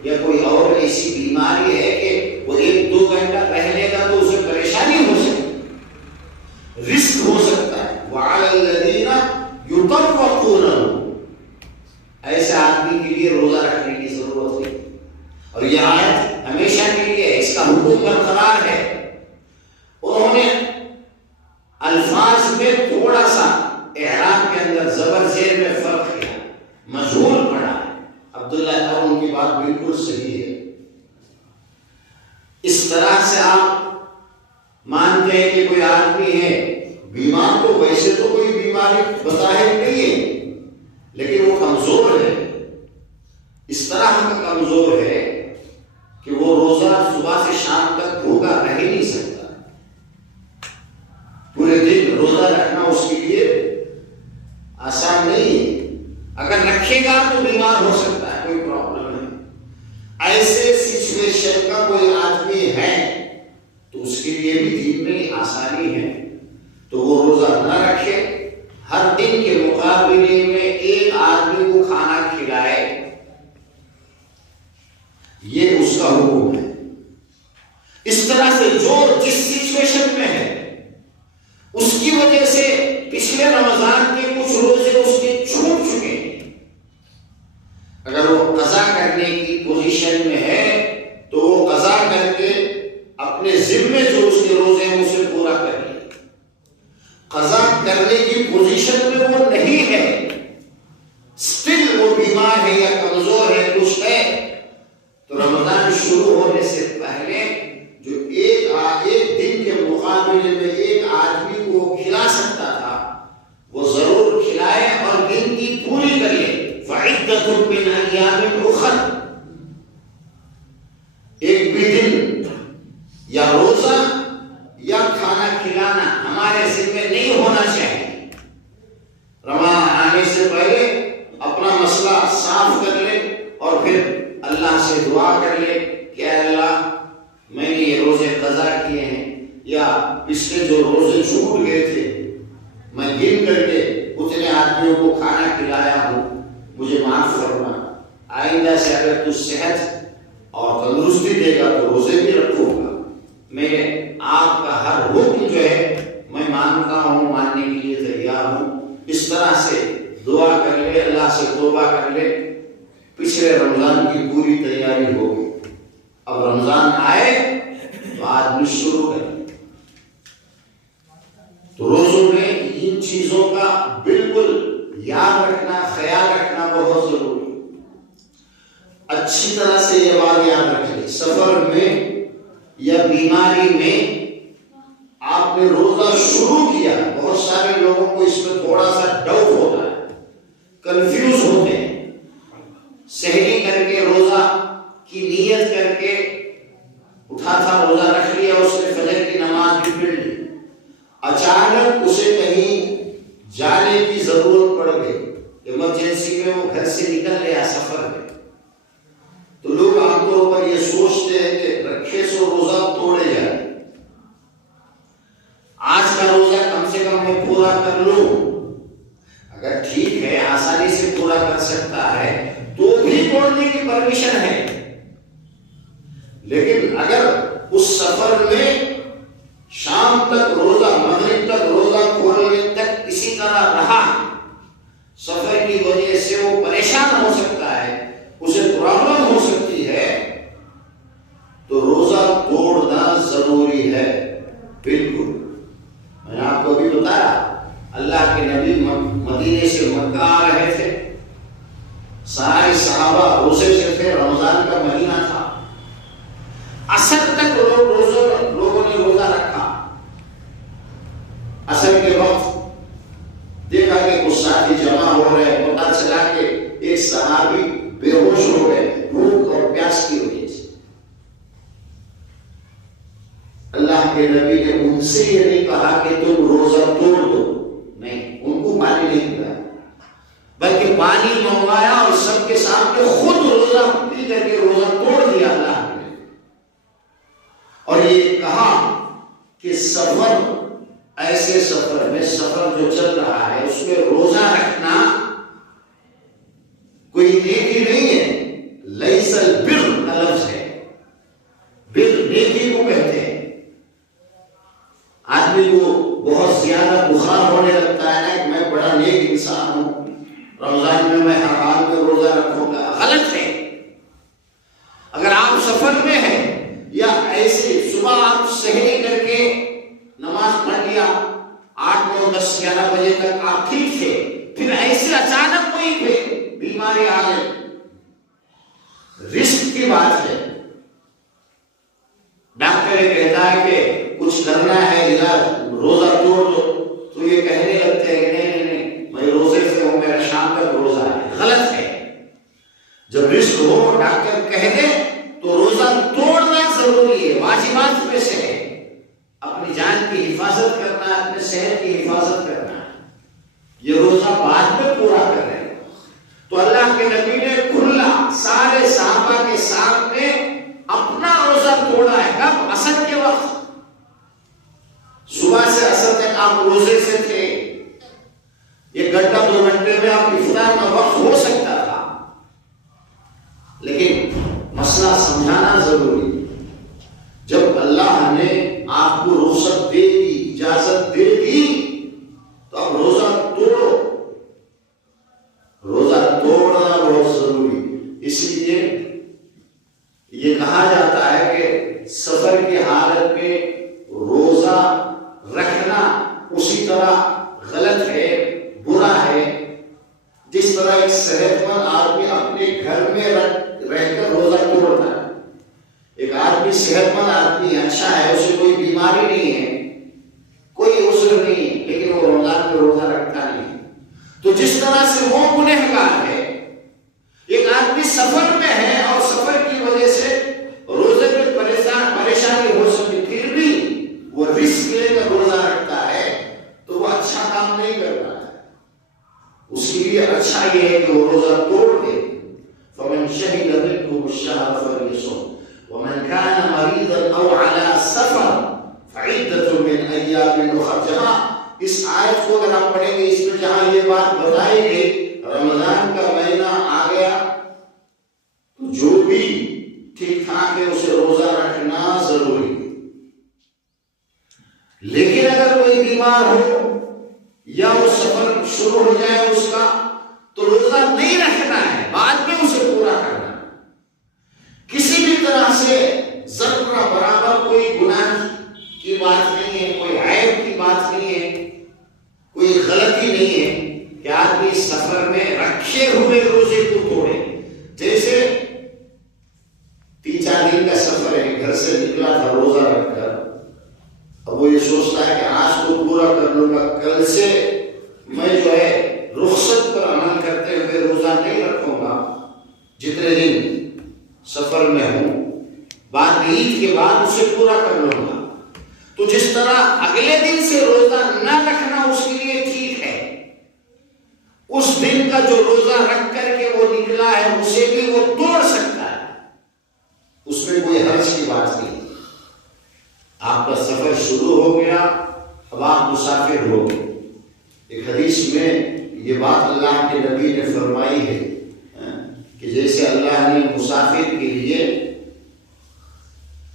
یا کوئی اور ایسی بیماری ہے کہ وہ 1-2 گھنٹہ رہنے کا تو اسے پریشانی ہو سکتی، رسک ہو سکتا ہے۔ وَعَلَى الَّذِينَ يُطَوَّقُونَهُ، ایسے آدمی کے لیے روزہ رکھنے کی ضرورت ہے۔ اور یہ آیت ہمیشہ کے لیے اس کا حکم برقرار ہے۔ انہوں نے الفاظ میں تھوڑا سا اعراب کے اندر زبر زیر میں فرق کیا، مجہول پڑھا ہے۔ عبداللہ اور ان کی بات بالکل صحیح ہے۔ اس طرح سے آپ مانتے ہیں کہ کوئی آدمی ہے بیمار، تو ویسے تو کوئی بیماری بظاہر نہیں ہے لیکن وہ کمزور ہے، اس طرح ہم کمزور ہے کہ وہ روزہ صبح سے شام تک بھوکا رہ ہی نہیں سکتا، پورے دن روزہ رکھنا اس کے لیے آسان نہیں ہے۔ اگر رکھے گا تو بیمار ہو سکتا ہے، کوئی پرابلم نہیں۔ ایسے سچویشن کا کوئی آدمی ہے تو اس کے لیے بھی دین میں آسانی ہے، تو وہ روزہ نہ رکھے، ہر دن کے مقابلے میں ایک آدمی کو کھانا کھلائے، یہ اس کا حکم ہے۔ اس طرح سے جو جس سچویشن میں ہے، اس کی وجہ سے پچھلے رمضان کے کچھ روزے اس کے چھوٹ چکے ہیں، اگر وہ قضا کرنے کی پوزیشن میں ہے تو وہ قضا کر کے اپنے ذمے جو اس کے روزے ہیں اسے پورا کر لے۔ قضا کرنے کی پوزیشن میں وہ نہیں ہے، اسٹل وہ بیمار ہے یا کمزور ہے، کچھ ہے، تو رمضان شروع ہونے سے پہلے جو ایک دن کے مقابلے میں ایک آدمی کو کھلا سکتا تھا وہ ضرور کھلائے اور گنتی پوری کر لے۔ فَعِدَّةٌ مِّنْ أَيَّامٍ أُخَرَ، ایک بھی دن یا روزہ یا کھانا کھلانا ہمارے ذمہ نہیں ہونا چاہیے۔ رمضان آنے سے پہلے اپنا مسئلہ صاف کر لے اور پھر اللہ سے دعا کر لے کہ اے اللہ میں نے یہ روزے قضا کیے ہیں یا پچھلے جو روزے چھوٹ گئے تھے میں گن کر کے اتنے آدمیوں کو کھانا کھلایا ہوں، مجھے معاف کرنا، آئندہ سے اگر تو صحت اور تندرستی دے گا تو روزے بھی رکھوں گا۔ میں آپ کا ہر حکم جو ہے میں مانتا ہوں، ماننے کے لیے تیار ہوں۔ اس طرح سے دعا کر لے، اللہ سے توبہ کر لے، پچھلے رمضان کی پوری تیاری ہوگی۔ اب رمضان آئے تو آدمی شروع کرے، تو روزوں میں ان چیزوں کا بالکل یاد رکھنا، خیال رکھنا بہت ضروری ہے۔ اچھی طرح سے یہ بات یاد رکھیں، سفر میں یا بیماری میں آپ نے روزہ شروع کیا، بہت سارے لوگوں کو اس میں تھوڑا سا ڈاؤٹ ہوتا ہے، کنفیوز ہوتے ہیں، سحری کر کے روزہ کی نیت کر کے اٹھا تھا، روزہ رکھ لیا، اس نے فجر کی نماز بھی پڑھ لی، اچانک اسے کہیں جانے کی ضرورت پڑ گئی، ایمرجنسی میں وہ گھر سے نکل گیا سفر میں، تو لوگ عام طور پر یہ سوچتے ہیں کہ رکھے سو روزہ توڑے جائے، آج کا روزہ کم سے کم میں پورا کر لوں، اگر ٹھیک ہے آسانی سے پورا کر سکتا ہے تو بھی توڑنے کی پرمیشن ہے، لیکن اگر اس سفر میں شام تک روزہ، مغرب تک روزہ کھولنے تک اسی طرح رہا، سفر کی وجہ سے وہ پریشان ہو سکتا ہے، اسے پرابلم ہو سکتی ہے، تو روزہ توڑنا ضروری ہے۔ بالکل، میں نے آپ کو بھی بتایا اللہ کے نبی مدینے سے مکہ آ رہے تھے، سارے صحابہ روزے سے تھے، رمضان کا مہینہ تھا، عصر تک لوگوں نے روزہ رکھا، عصر کے وقت دیکھا کہ کچھ ساتھی جمع ہو رہے، پتہ چلا کہ ایک صحابی بے ہوش ہو گئے بھوک اور پیاس کی وجہ سے۔ اللہ کے نبی نے ان سے یہ نہیں کہا کہ تم روزہ توڑ دو، نہیں، ان کو پانی نہیں پلایا، بلکہ پانی منگوایا اور سب کے سامنے خود روزہ پی کر کے روزہ توڑ دیا اللہ نے، اور یہ کہا کہ سفر، ایسے سفر میں، سفر جو چل رہا ہے اس میں روزہ رکھنا کوئی نیکی نہیں ہے، لیس البر کا لفظ ہے، بر نیکی کو کہتے ہیں۔ آدمی کو بہت زیادہ بخار ہونے لگتا ہے کہ میں بڑا نیک انسان ہوں، رمضان میں میں ہر حال میں روزہ رکھوں گا، غلط ہے۔ اگر آپ سفر میں ہیں یا ایسے صبح آپ سحری کر کے نماز پڑھ لیا، 8، 9، 10، 11 بجے تک آپ ٹھیک تھے، پھر ایسے اچانک کوئی بیماری آ گئی، رسک کی بات ہے، ڈاکٹر یہ کہتا ہے کہ کچھ کرنا ہے علاج، روزہ توڑ دو، تو یہ کہنے لگتے ہیں کہ نہیں، میں روزے سے ہوں، میرا شام تک روزہ ہے، غلط ہے۔ جب رسک ہو ڈاکٹر کہہ دے تو روزہ توڑنا ضروری ہے، واجبات میں سے ہے، اپنی جان کی حفاظت کرنا ہے، اپنے صحت کی حفاظت کرنا ہے، یہ روزہ بعد میں پورا کر رہے ہیں۔ تو اللہ کے نبی نے کھلا سارے صحابہ کے سامنے اپنا روزہ توڑا ہے، کب؟ عصر کے وقت، صبح سے عصر تک آپ روزے سے تھے، 1 گھنٹہ 2 گھنٹے میں آپ افطار کا وقت ہو سکتا تھا، لیکن مسئلہ سمجھانا ضروری ہے۔ جب اللہ نے آپ کو رخصت دے دی، اجازت دے دی، تو اب روزہ توڑو، روزہ توڑنا بہت ضروری۔ اس لیے یہ کہا جاتا ہے کہ سفر کی حالت میں روزہ رکھنا اسی طرح غلط ہے، برا ہے، جس طرح ایک صحت مند آدمی اپنے گھر میں رہ کر روزہ توڑتا ہے۔ ایک آدمی صحت مند آدمی اچھا ہے، اسے کوئی بیماری نہیں ہے، کوئی عذر نہیں، لیکن وہ رمضان میں روزہ رکھتا نہیں، تو جس طرح سے وہ گنہگار ہے، ایک آدمی سفر میں ہے اور سفر کی وجہ سے روزے میں پریشانی ہو سکتی، پھر بھی وہ رسک لے کر روزہ رکھتا ہے، تو وہ اچھا کام نہیں کر رہا ہے، اس کے لیے اچھا یہ ہے کہ وہ روزہ توڑ دے۔ فمن شهد منكم الشهر فليصم ومن كان مريضا او على سفر فعدة من ايام اخر۔ جہاں اس آیت کو اگر آپ پڑھیں گے، اس میں جہاں یہ بات بتائی گئی رمضان کا مہینہ آ گیا تو جو بھی ٹھیک ٹھاک ہے اسے روزہ رکھنا ضروری ہے، لیکن اگر کوئی بیمار ہو یا وہ سفر شروع ہو جائے اس کا، تو روزہ نہیں رکھنا ہے، بعد میں اسے پورا کرنا ہے۔ کسی بھی طرح سے ذرہ برابر کوئی گناہ کی بات نہیں ہے، کوئی عیب کی بات نہیں ہے، کوئی غلطی نہیں ہے کہ آدمی سفر میں رکھے ہوئے روزے کو توڑے۔ جیسے 3-4 دن کا سفر ہے، گھر سے نکلا تھا روزہ رکھ کر، اب وہ یہ سوچتا ہے کہ آج تو پورا کر لوں گا، کل سے میں جو ہے رخصت پر عمل کرتے ہوئے روزہ نہیں رکھوں گا، جتنے دن سفر میں ہوں بعد عید کے بعد اسے پورا کر لوں گا. تو جس طرح اگلے دن سے روزہ نہ رکھنا اس کے لیے ٹھیک ہے، اس دن کا جو روزہ رکھ کر کے وہ نکلا ہے اسے بھی وہ توڑ سکتا ہے، اس میں کوئی حرج کی بات نہیں. آپ کا سفر شروع ہو گیا، اب آپ مسافر ہو گئے. ایک حدیث میں یہ بات اللہ کے نبی نے فرمائی ہے کہ جیسے اللہ نے مسافر کے لیے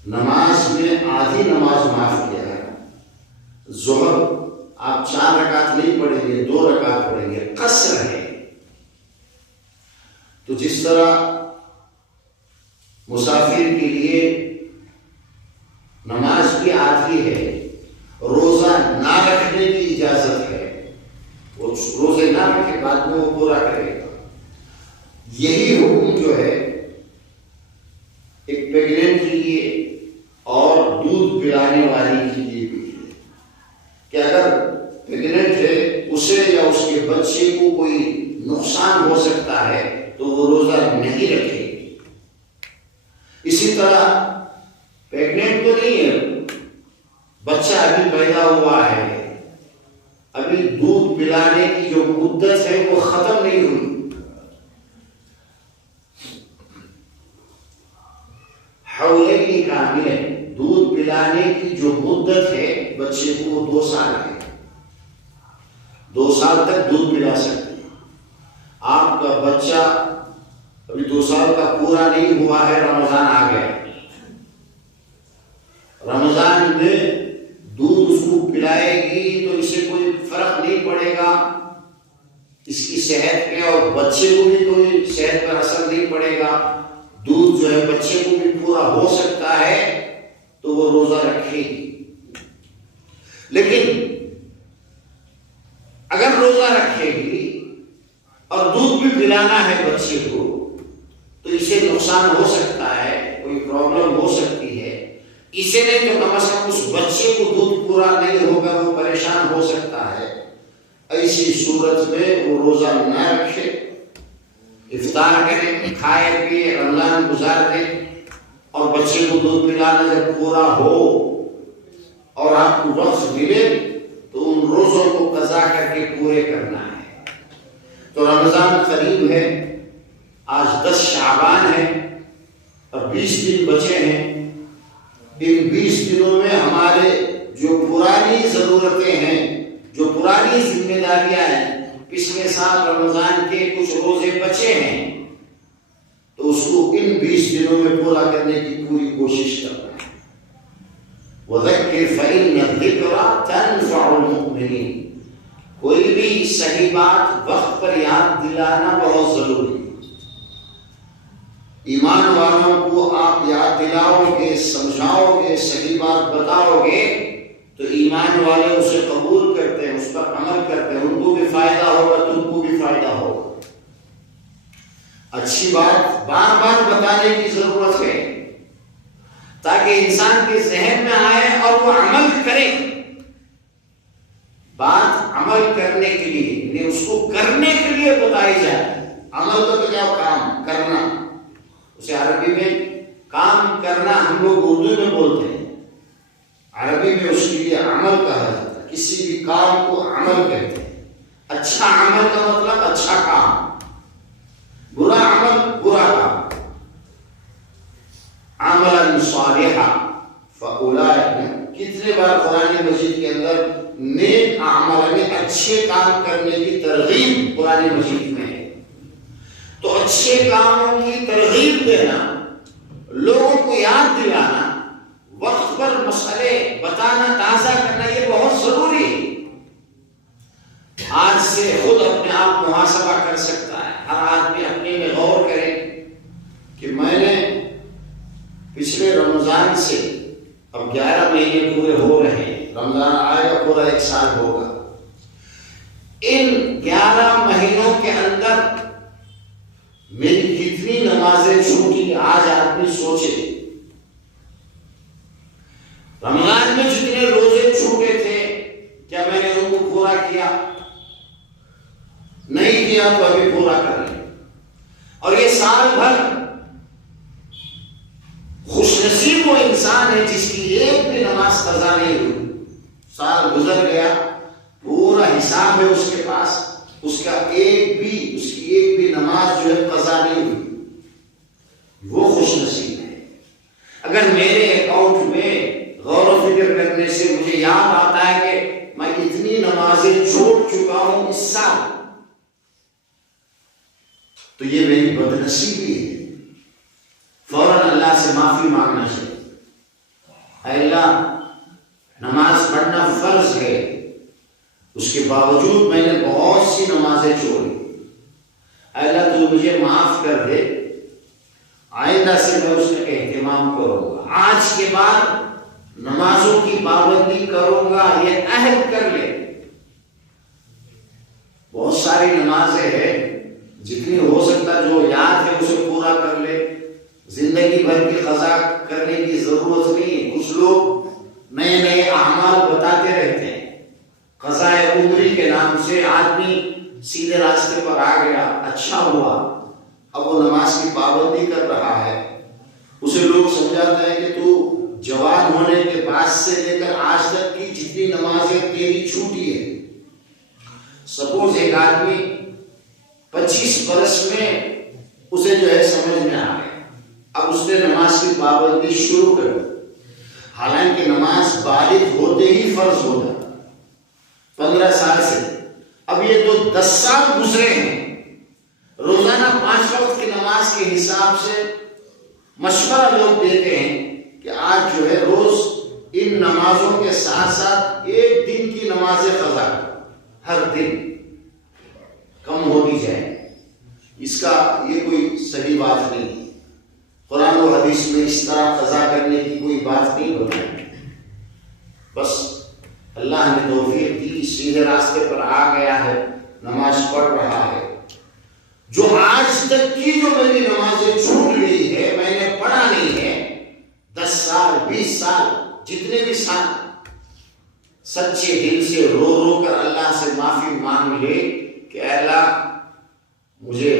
نماز میں آدھی نماز معاف کیا ہے. ظہر آپ 4 رکعت نہیں پڑھیں گے، 2 رکعت پڑھیں گے، قصر ہے. تو جس طرح مسافر کے لیے نماز کی آدھی ہے، روزہ نہ رکھنے کی اجازت ہے، وہ روزے نہ رکھے بعد میں وہ پورا کرے گا. یہی حکم جو ہے ایک پیگنٹ کے لیے اور دودھ پلانے والی کے لیے بھی ہے کہ اگر پیگنٹ ہے اسے یا اس کے بچے کو کوئی نقصان ہو سکتا ہے تو وہ روزہ نہیں رکھے گی. اسی طرح پیگنٹ تو نہیں ہے، بچہ ابھی پیدا ہوا ہے، ابھی دودھ پلانے کی جو مدت ہے وہ ختم نہیں ہوئی، حولین کاملین، دودھ پلانے کی جو مدت ہے بچے کو وہ 2 سال ہے، 2 سال تک دودھ پلا سکتے ہیں. آپ کا بچہ ابھی 2 سال کا پورا نہیں ہوا ہے، رمضان آ گیا، رمضان میں دودھ اس کو پلائے گی تو اسے کوئی فرق نہیں پڑے گا اس کی صحت پہ، اور بچے کو بھی کوئی صحت پر اثر نہیں پڑے گا. دودھ جو ہے بچے کو بھی پورا ہو سکتا ہے تو وہ روزہ رکھے گی. لیکن اگر روزہ رکھے گی اور دودھ بھی پلانا ہے بچے کو تو اسے نقصان ہو سکتا ہے، کوئی پرابلم ہو سکتی ہے. اسے نہیں تو کم از کم اس بچے کو دودھ پورا نہیں ہوگا، وہ پریشان ہو سکتا ہے. ایسی صورت میں وہ روزہ نہ رکھے، افطار کرے، کھائے پیے، رمضان گزار دے، اور بچے کو دودھ پلانا جب پورا ہو اور آپ کو وقت ملے تو ان روزوں کو قضا کر کے پورے کرنا ہے. تو رمضان قریب ہے، آج 10 شعبان ہے اور 20 دن بچے ہیں. ان 20 دنوں میں ہمارے جو پرانی ضرورتیں ہیں، جو پرانی ذمہ داریاں ہیں، پچھلے سال رمضان کے کچھ روزے بچے ہیں تو اس کو ان 20 دنوں میں پورا کرنے کی پوری کوشش کرنا ہے. وَذَكِّرْ فَإِنَّ الذِّكْرَىٰ تَنفَعُ الْمُؤْمِنِينَ. کوئی بھی صحیح بات وقت پر یاد دلانا بہت ضروری ہے. ایمان والوں کو آپ یاد دلاؤ گے، سمجھاؤ گے، صحیح بات بتاؤ گے تو ایمان والے اسے قبول کرتے ہیں، اس پر عمل کرتے ہیں، ان کو بھی فائدہ ہوگا، تم کو بھی فائدہ ہوگا. اچھی بات بار بار بتانے کی ضرورت ہے تاکہ انسان کے ذہن میں آئے اور وہ عمل کرے. بات عمل کرنے کے لیے، یعنی اس کو کرنے کے لیے بتائی جائے. عمل کا تو کیا کام کرنا، اسے عربی میں کام کرنا ہم لوگ اردو میں بولتے ہیں، عربی میں اس کے لیے عمل کہا جاتا ہے. کسی بھی کام کو عمل کہتے ہیں. اچھا عمل کا مطلب اچھا کام، برا عمل برا کام. عملا صالحا فاولئک، کتنے بار قرآن مجید کے اندر نیک اعمال میں اچھے کام کرنے کی ترغیب قرآن مجید میں ہے. تو اچھے کاموں کی ترغیب دینا، لوگوں کو یاد دلانا، وقت پر مسئلے بتانا، تازہ کرنا، یہ بہت ضروری ہے. آج سے خود اپنے آپ محاسبہ کر سکتا ہے. ہر آدمی اپنے میں غور کرے کہ میں نے پچھلے رمضان سے اب 11 مہینے پورے ہو رہے ہیں، رمضان آئے گا پورا 1 سال ہوگا. ان 11 مہینوں کے اندر میری کتنی نمازیں چھوٹی. آج آدمی سوچے رمضان میں جتنے روزے چھوٹے تھے کیا میں نے ان کو پورا کیا؟ نہیں کیا تو ابھی پورا کر لیں. اور یہ سال بھر خوش نصیب انسان ہے جس کی ایک بھی نماز قضا نہیں ہوئی، سال گزر گیا، پورا حساب ہے اس کے پاس، اس کی ایک بھی نماز جو ہے قضا نہیں ہوئی، وہ خوش نصیب ہے۔ اگر میرے اکاؤنٹ میں غور و فکر کرنے سے مجھے یاد آتا ہے کہ میں اتنی نمازیں چھوڑ چکا ہوں اس سال، تو یہ میری بدنصیبی ہے، فوراً اللہ سے معافی مانگنا چاہیے۔ اے اللہ، نماز پڑھنا فرض ہے، اس کے باوجود میں نے بہت سی نمازیں چھوڑی، اے اللہ تو مجھے معاف کر دے، آئندہ سے میں اس کا اہتمام کروں گا، آج کے بعد نمازوں کی پابندی کروں گا، یہ عہد کر لے۔ بہت ساری نمازیں ہیں، جتنی ہو سکتا جو یاد ہے اسے پورا کر لے، زندگی بھر کی قضا کرنے کی ضرورت نہیں۔ کچھ لوگ نئے نئے اعمال بتاتے رہتے ہیں، قضاء عمری کے نام سے آدمی سیدھے راستے پر آ گیا، اچھا ہوا، اب وہ نماز کی پابندی کر رہا ہے، اسے لوگ سمجھاتے ہیں کہ تو جوان ہونے کے بعد سے لے کر آج تک کی جتنی نمازیں تیری چھوٹی ہے۔ سپوز ایک آدمی 25 برس میں اسے جو ہے سمجھ میں آ گیا، اب اس نے نماز کی پابندی شروع کر دی، حالانکہ نماز بالغ ہوتے ہی فرض ہو جاتا، 15 سال سے، اب یہ تو 10 سال گزرے ہیں، روزانہ 5 وقت کی نماز کے حساب سے مشورہ لوگ دیتے ہیں کہ آج جو ہے روز ان نمازوں کے ساتھ ساتھ ایک دن کی نمازیں قضا کرو، ہر دن کم ہوتی جائے، اس کا یہ کوئی صحیح بات نہیں ہے، قرآن و حدیث میں اس طرح قضا کرنے کی کوئی بات نہیں بتائی، بس اللہ نے توفیق دی، سیدھے راستے پر آ گیا ہے، نماز پڑھ رہا ہے۔ جو آج تک کی جو میری نمازیں چھوٹ گئی ہے، میں نے پڑھا نہیں ہے، 10 سال 20 سال جتنے بھی سال، سچے دل سے رو رو کر اللہ سے معافی مانگ لے کہ اے اللہ مجھے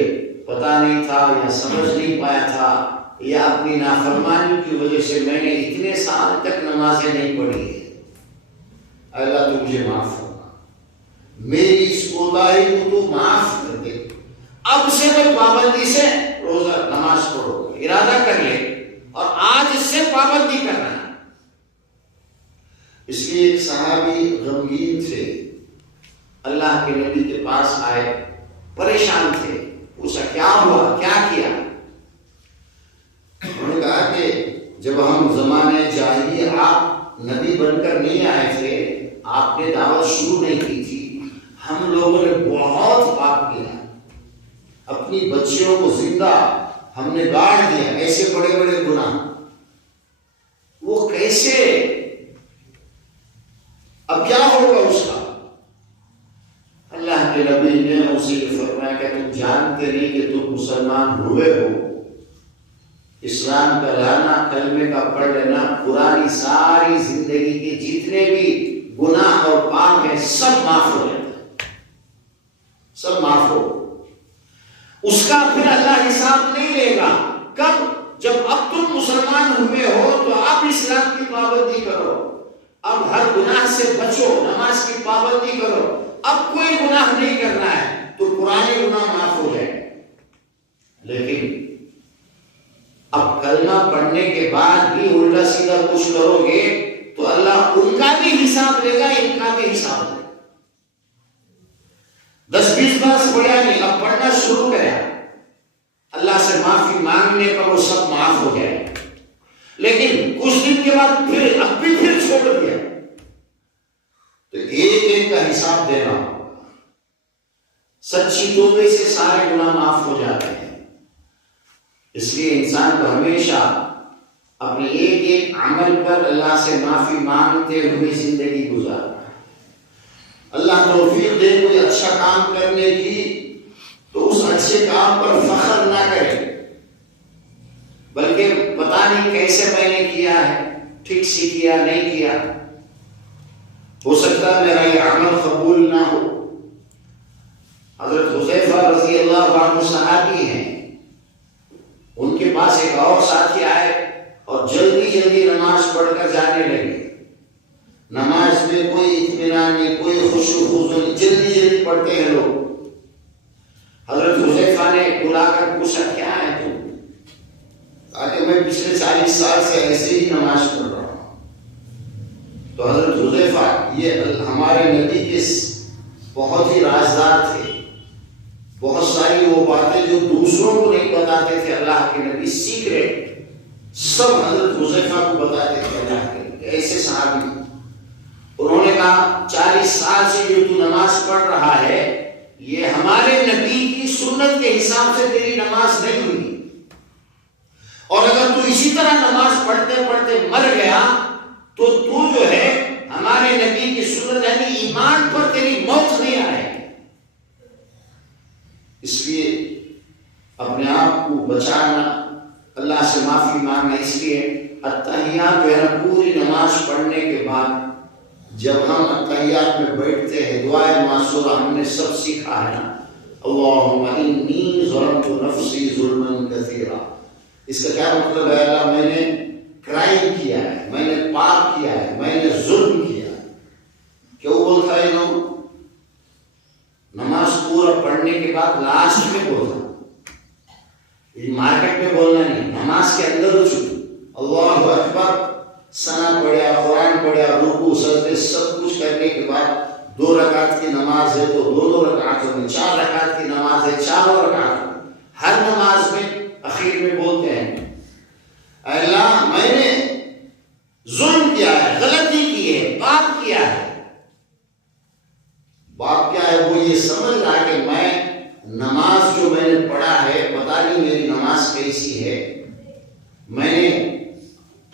پتا نہیں تھا یا سمجھ نہیں پایا تھا، یا اپنی نافرمانی کی وجہ سے میں نے اتنے سال تک نمازیں نہیں پڑھی ہے، اے اللہ تو مجھے معاف کرنا، میری اس کوتاہی کو تو معاف کر دے، اب سے میں پابندی سے روزہ نماز پڑھوں گا، ارادہ کر لے اور آج اس سے پابندی کرنا ہے۔ اس لیے ایک صحابی غمگین تھے، اللہ کے نبی کے پاس آئے، پریشان تھے، پوچھا کیا ہوا، کیا کیا؟ انہوں نے کہا کہ جب ہم زمانے جاہلیہ آپ نبی بن کر نہیں آئے تھے، آپ نے دعوت شروع نہیں کی تھی، ہم لوگوں نے بہت پاپ کیا، اپنی بچیوں کو زندہ ہم نے گاڑ دیا، ایسے بڑے بڑے گناہ، وہ کیسے، اب کیا ہوگا اس کا؟ اللہ کے نبی نے اسے فرمایا کہ تم جانتے نہیں کہ تم مسلمان ہوئے ہو، اسلام کا لانا، کلمے کا پڑھ لینا، پرانی ساری زندگی کے جتنے بھی گناہ اور پاپ ہیں سب معاف ہو جاتا ہے، سب معاف ہو، اس کا پھر اللہ حساب نہیں لے گا۔ کب؟ جب اب تم مسلمان ہوئے ہو تو اب اسلام کی پابندی کرو، اب ہر گناہ سے بچو، نماز کی پابندی کرو، اب کوئی گناہ نہیں کرنا ہے تو پرانے گناہ معاف ہو جائے۔ لیکن اب کلمہ پڑھنے کے بعد بھی الٹا سیدھا کچھ کرو گے تو اللہ ان کا بھی حساب لے گا، ان کا بھی حساب لے گا۔ 10-20 برس پڑھا نہیں، اب پڑھنا شروع کرا، اللہ سے معافی مانگنے پر وہ سب معاف ہو جائے، لیکن کچھ دن کے بعد پھر اب بھی پھر چھوڑ دیا تو ایک ایک کا حساب دینا ہوگا۔ سچی توبے سے سارے گناہ معاف ہو جاتے ہیں، اس لیے انسان کو ہمیشہ اپنے ایک ایک عمل پر اللہ سے معافی مانگتے ہوئے زندگی گزارنا۔ اللہ توفیق دے کوئی اچھا کام کرنے کی تو اس اچھے کام پر فخر نہ کرے، بلکہ پتہ نہیں کیسے میں نے کیا ہے، ٹھیک سے کیا نہیں کیا، ہو سکتا ہے میرا یہ عمل قبول نہ ہو۔ حضرت حذیفہ رضی اللہ عنہ صحابی ہیں، ان کے پاس ایک اور ساتھی آئے، اور جلدی جلدی نماز پڑھ کر جانے لگے. نماز میں کوئی اطمینان نہیں، کوئی خشوع خضوع نہیں، جلدی جلدی پڑھتے ہیں لوگ. حضرت حذیفہ نے بلا کر پوچھا کیا ہے تم؟ کہا کہ میں پچھلے 40 سال سے ایسے ہی نماز پڑھ رہا ہوں. تو حضرت حذیفہ یہ ہمارے نبی کے بہت ہی رازدار تھے. بہت ساری وہ باتیں جو دوسروں کو نہیں بتاتے تھے اللہ کے نبی، سیکرٹ سب حضرت حذیفہ کو بتاتے تھے اللہ کے نبی. ایسے صحابی انہوں نے کہا 40 سال سے جو تو نماز پڑھ رہا ہے یہ ہمارے نبی کی سنت کے حساب سے تیری نماز نہیں ہوئی، اور اگر تو اسی طرح نماز پڑھتے پڑھتے مر گیا تو جو ہے ہمارے نبی کی سنت یعنی ایمان پر تیری موت نہیں آئے. اس لیے اپنے آپ کو بچانا، اللہ سے معافی مانگنا. اس لیے اتحیات جو ہے نا پوری نماز پڑھنے کے بعد جب ہم اتحیات میں بیٹھتے ہیں دعائے معصورہ ہم نے سب سیکھا ہے نا، اللہم انی ظلمت نفسی ظلما کثیرا. اس کا کیا مطلب ہے؟ اللہ میں نے کرائم کیا ہے، میں نے پاپ کیا ہے، میں نے ظلم کیا ہے. کیوں بولتا ہے لوگ؟ نماز پورا پڑھنے کے بعد لاسٹ میں بولتا، مارکیٹ میں بولنا نہیں، نماز کے اندر اللہ اکبر ثنا پڑھا، قرآن پڑھا، رکوع سجدے سب کچھ کرنے کے بعد 2 رکعت کی نماز ہے تو 2 رکعتوں میں، 4 رکعت کی نماز ہے 4 رکعت. ہر نماز میں اخیر میں بولتے ہیں اے اللہ میں نے ظلم کیا ہے، غلطی کی ہے، پاپ کیا ہے. باپ کیا ہے؟ وہ یہ سمجھ رہا ہے کہ میں نماز جو میں نے پڑھا ہے پتہ نہیں میری نماز کیسی ہے، میں نے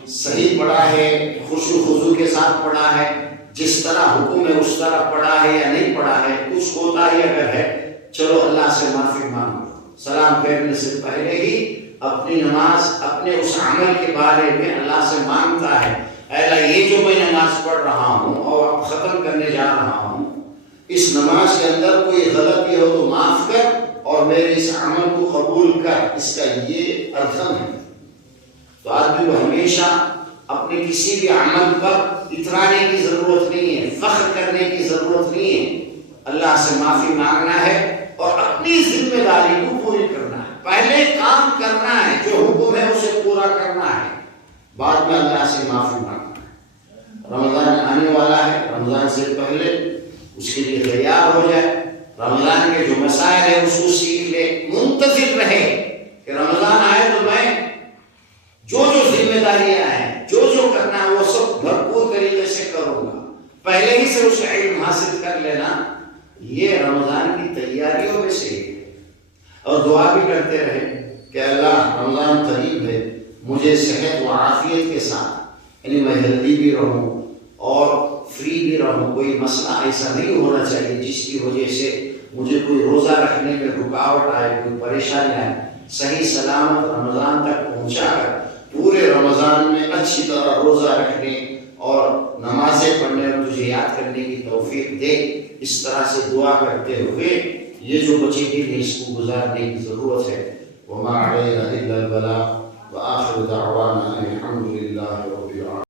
صحیح پڑھا ہے، خشوع خضوع کے ساتھ پڑھا ہے، جس طرح حکم ہے اس طرح پڑھا ہے یا نہیں پڑھا ہے، کچھ ہوتا ہی اگر ہے چلو اللہ سے معافی مانگو. سلام پھیرنے سے پہلے ہی اپنی نماز اپنے اس عمل کے بارے میں اللہ سے مانگتا ہے اے اللہ یہ جو میں نماز پڑھ رہا ہوں اور اب ختم کرنے جا رہا ہوں، اس نماز کے اندر کوئی غلطی ہو تو معاف کر اور میرے اس عمل کو قبول کر. اس کا یہ ارتھم ہے. تو آدمی کو ہمیشہ اپنے کسی بھی عمل پر اترانے کی ضرورت نہیں ہے، فخر کرنے کی ضرورت نہیں ہے. اللہ سے معافی مانگنا ہے اور اپنی ذمہ داری کو پوری کرنا ہے. پہلے کام کرنا ہے، جو حکم ہے اسے پورا کرنا ہے، بعد میں اللہ سے معافی مانگنا ہے. رمضان آنے والا ہے، رمضان سے پہلے اس کے لیے تیار ہو جائے. رمضان کے جو مسائل ہیں اس کو سیکھ لے، منتظر رہے کہ رمضان آئے تو میں جو ذمہ داریاں ہیں، جو کرنا ہے وہ سب بھرپور طریقے سے کروں گا. پہلے ہی سے اس علم حاصل کر لینا، یہ رمضان کی تیاریوں میں سے ہے. اور دعا بھی کرتے رہے کہ اللہ رمضان قریب ہے، مجھے صحت و عافیت کے ساتھ، یعنی میں ہیلدی بھی رہوں اور فری بھی رہوں. کوئی مسئلہ ایسا نہیں ہونا چاہیے جس کی وجہ سے مجھے کوئی روزہ رکھنے میں رکاوٹ آئے، کوئی پریشانی آئے. صحیح سلامت رمضان تک پہنچا کر پورے رمضان میں اچھی طرح روزہ رکھنے اور نمازیں پڑھنے اور تجھے یاد کرنے کی توفیق دے. اس طرح سے دعا کرتے ہوئے یہ جو بچی دن ہے اس کو گزارنے کی ضرورت ہے. وما علینا الا البلاغ وآخر دعوانا الحمد للہ.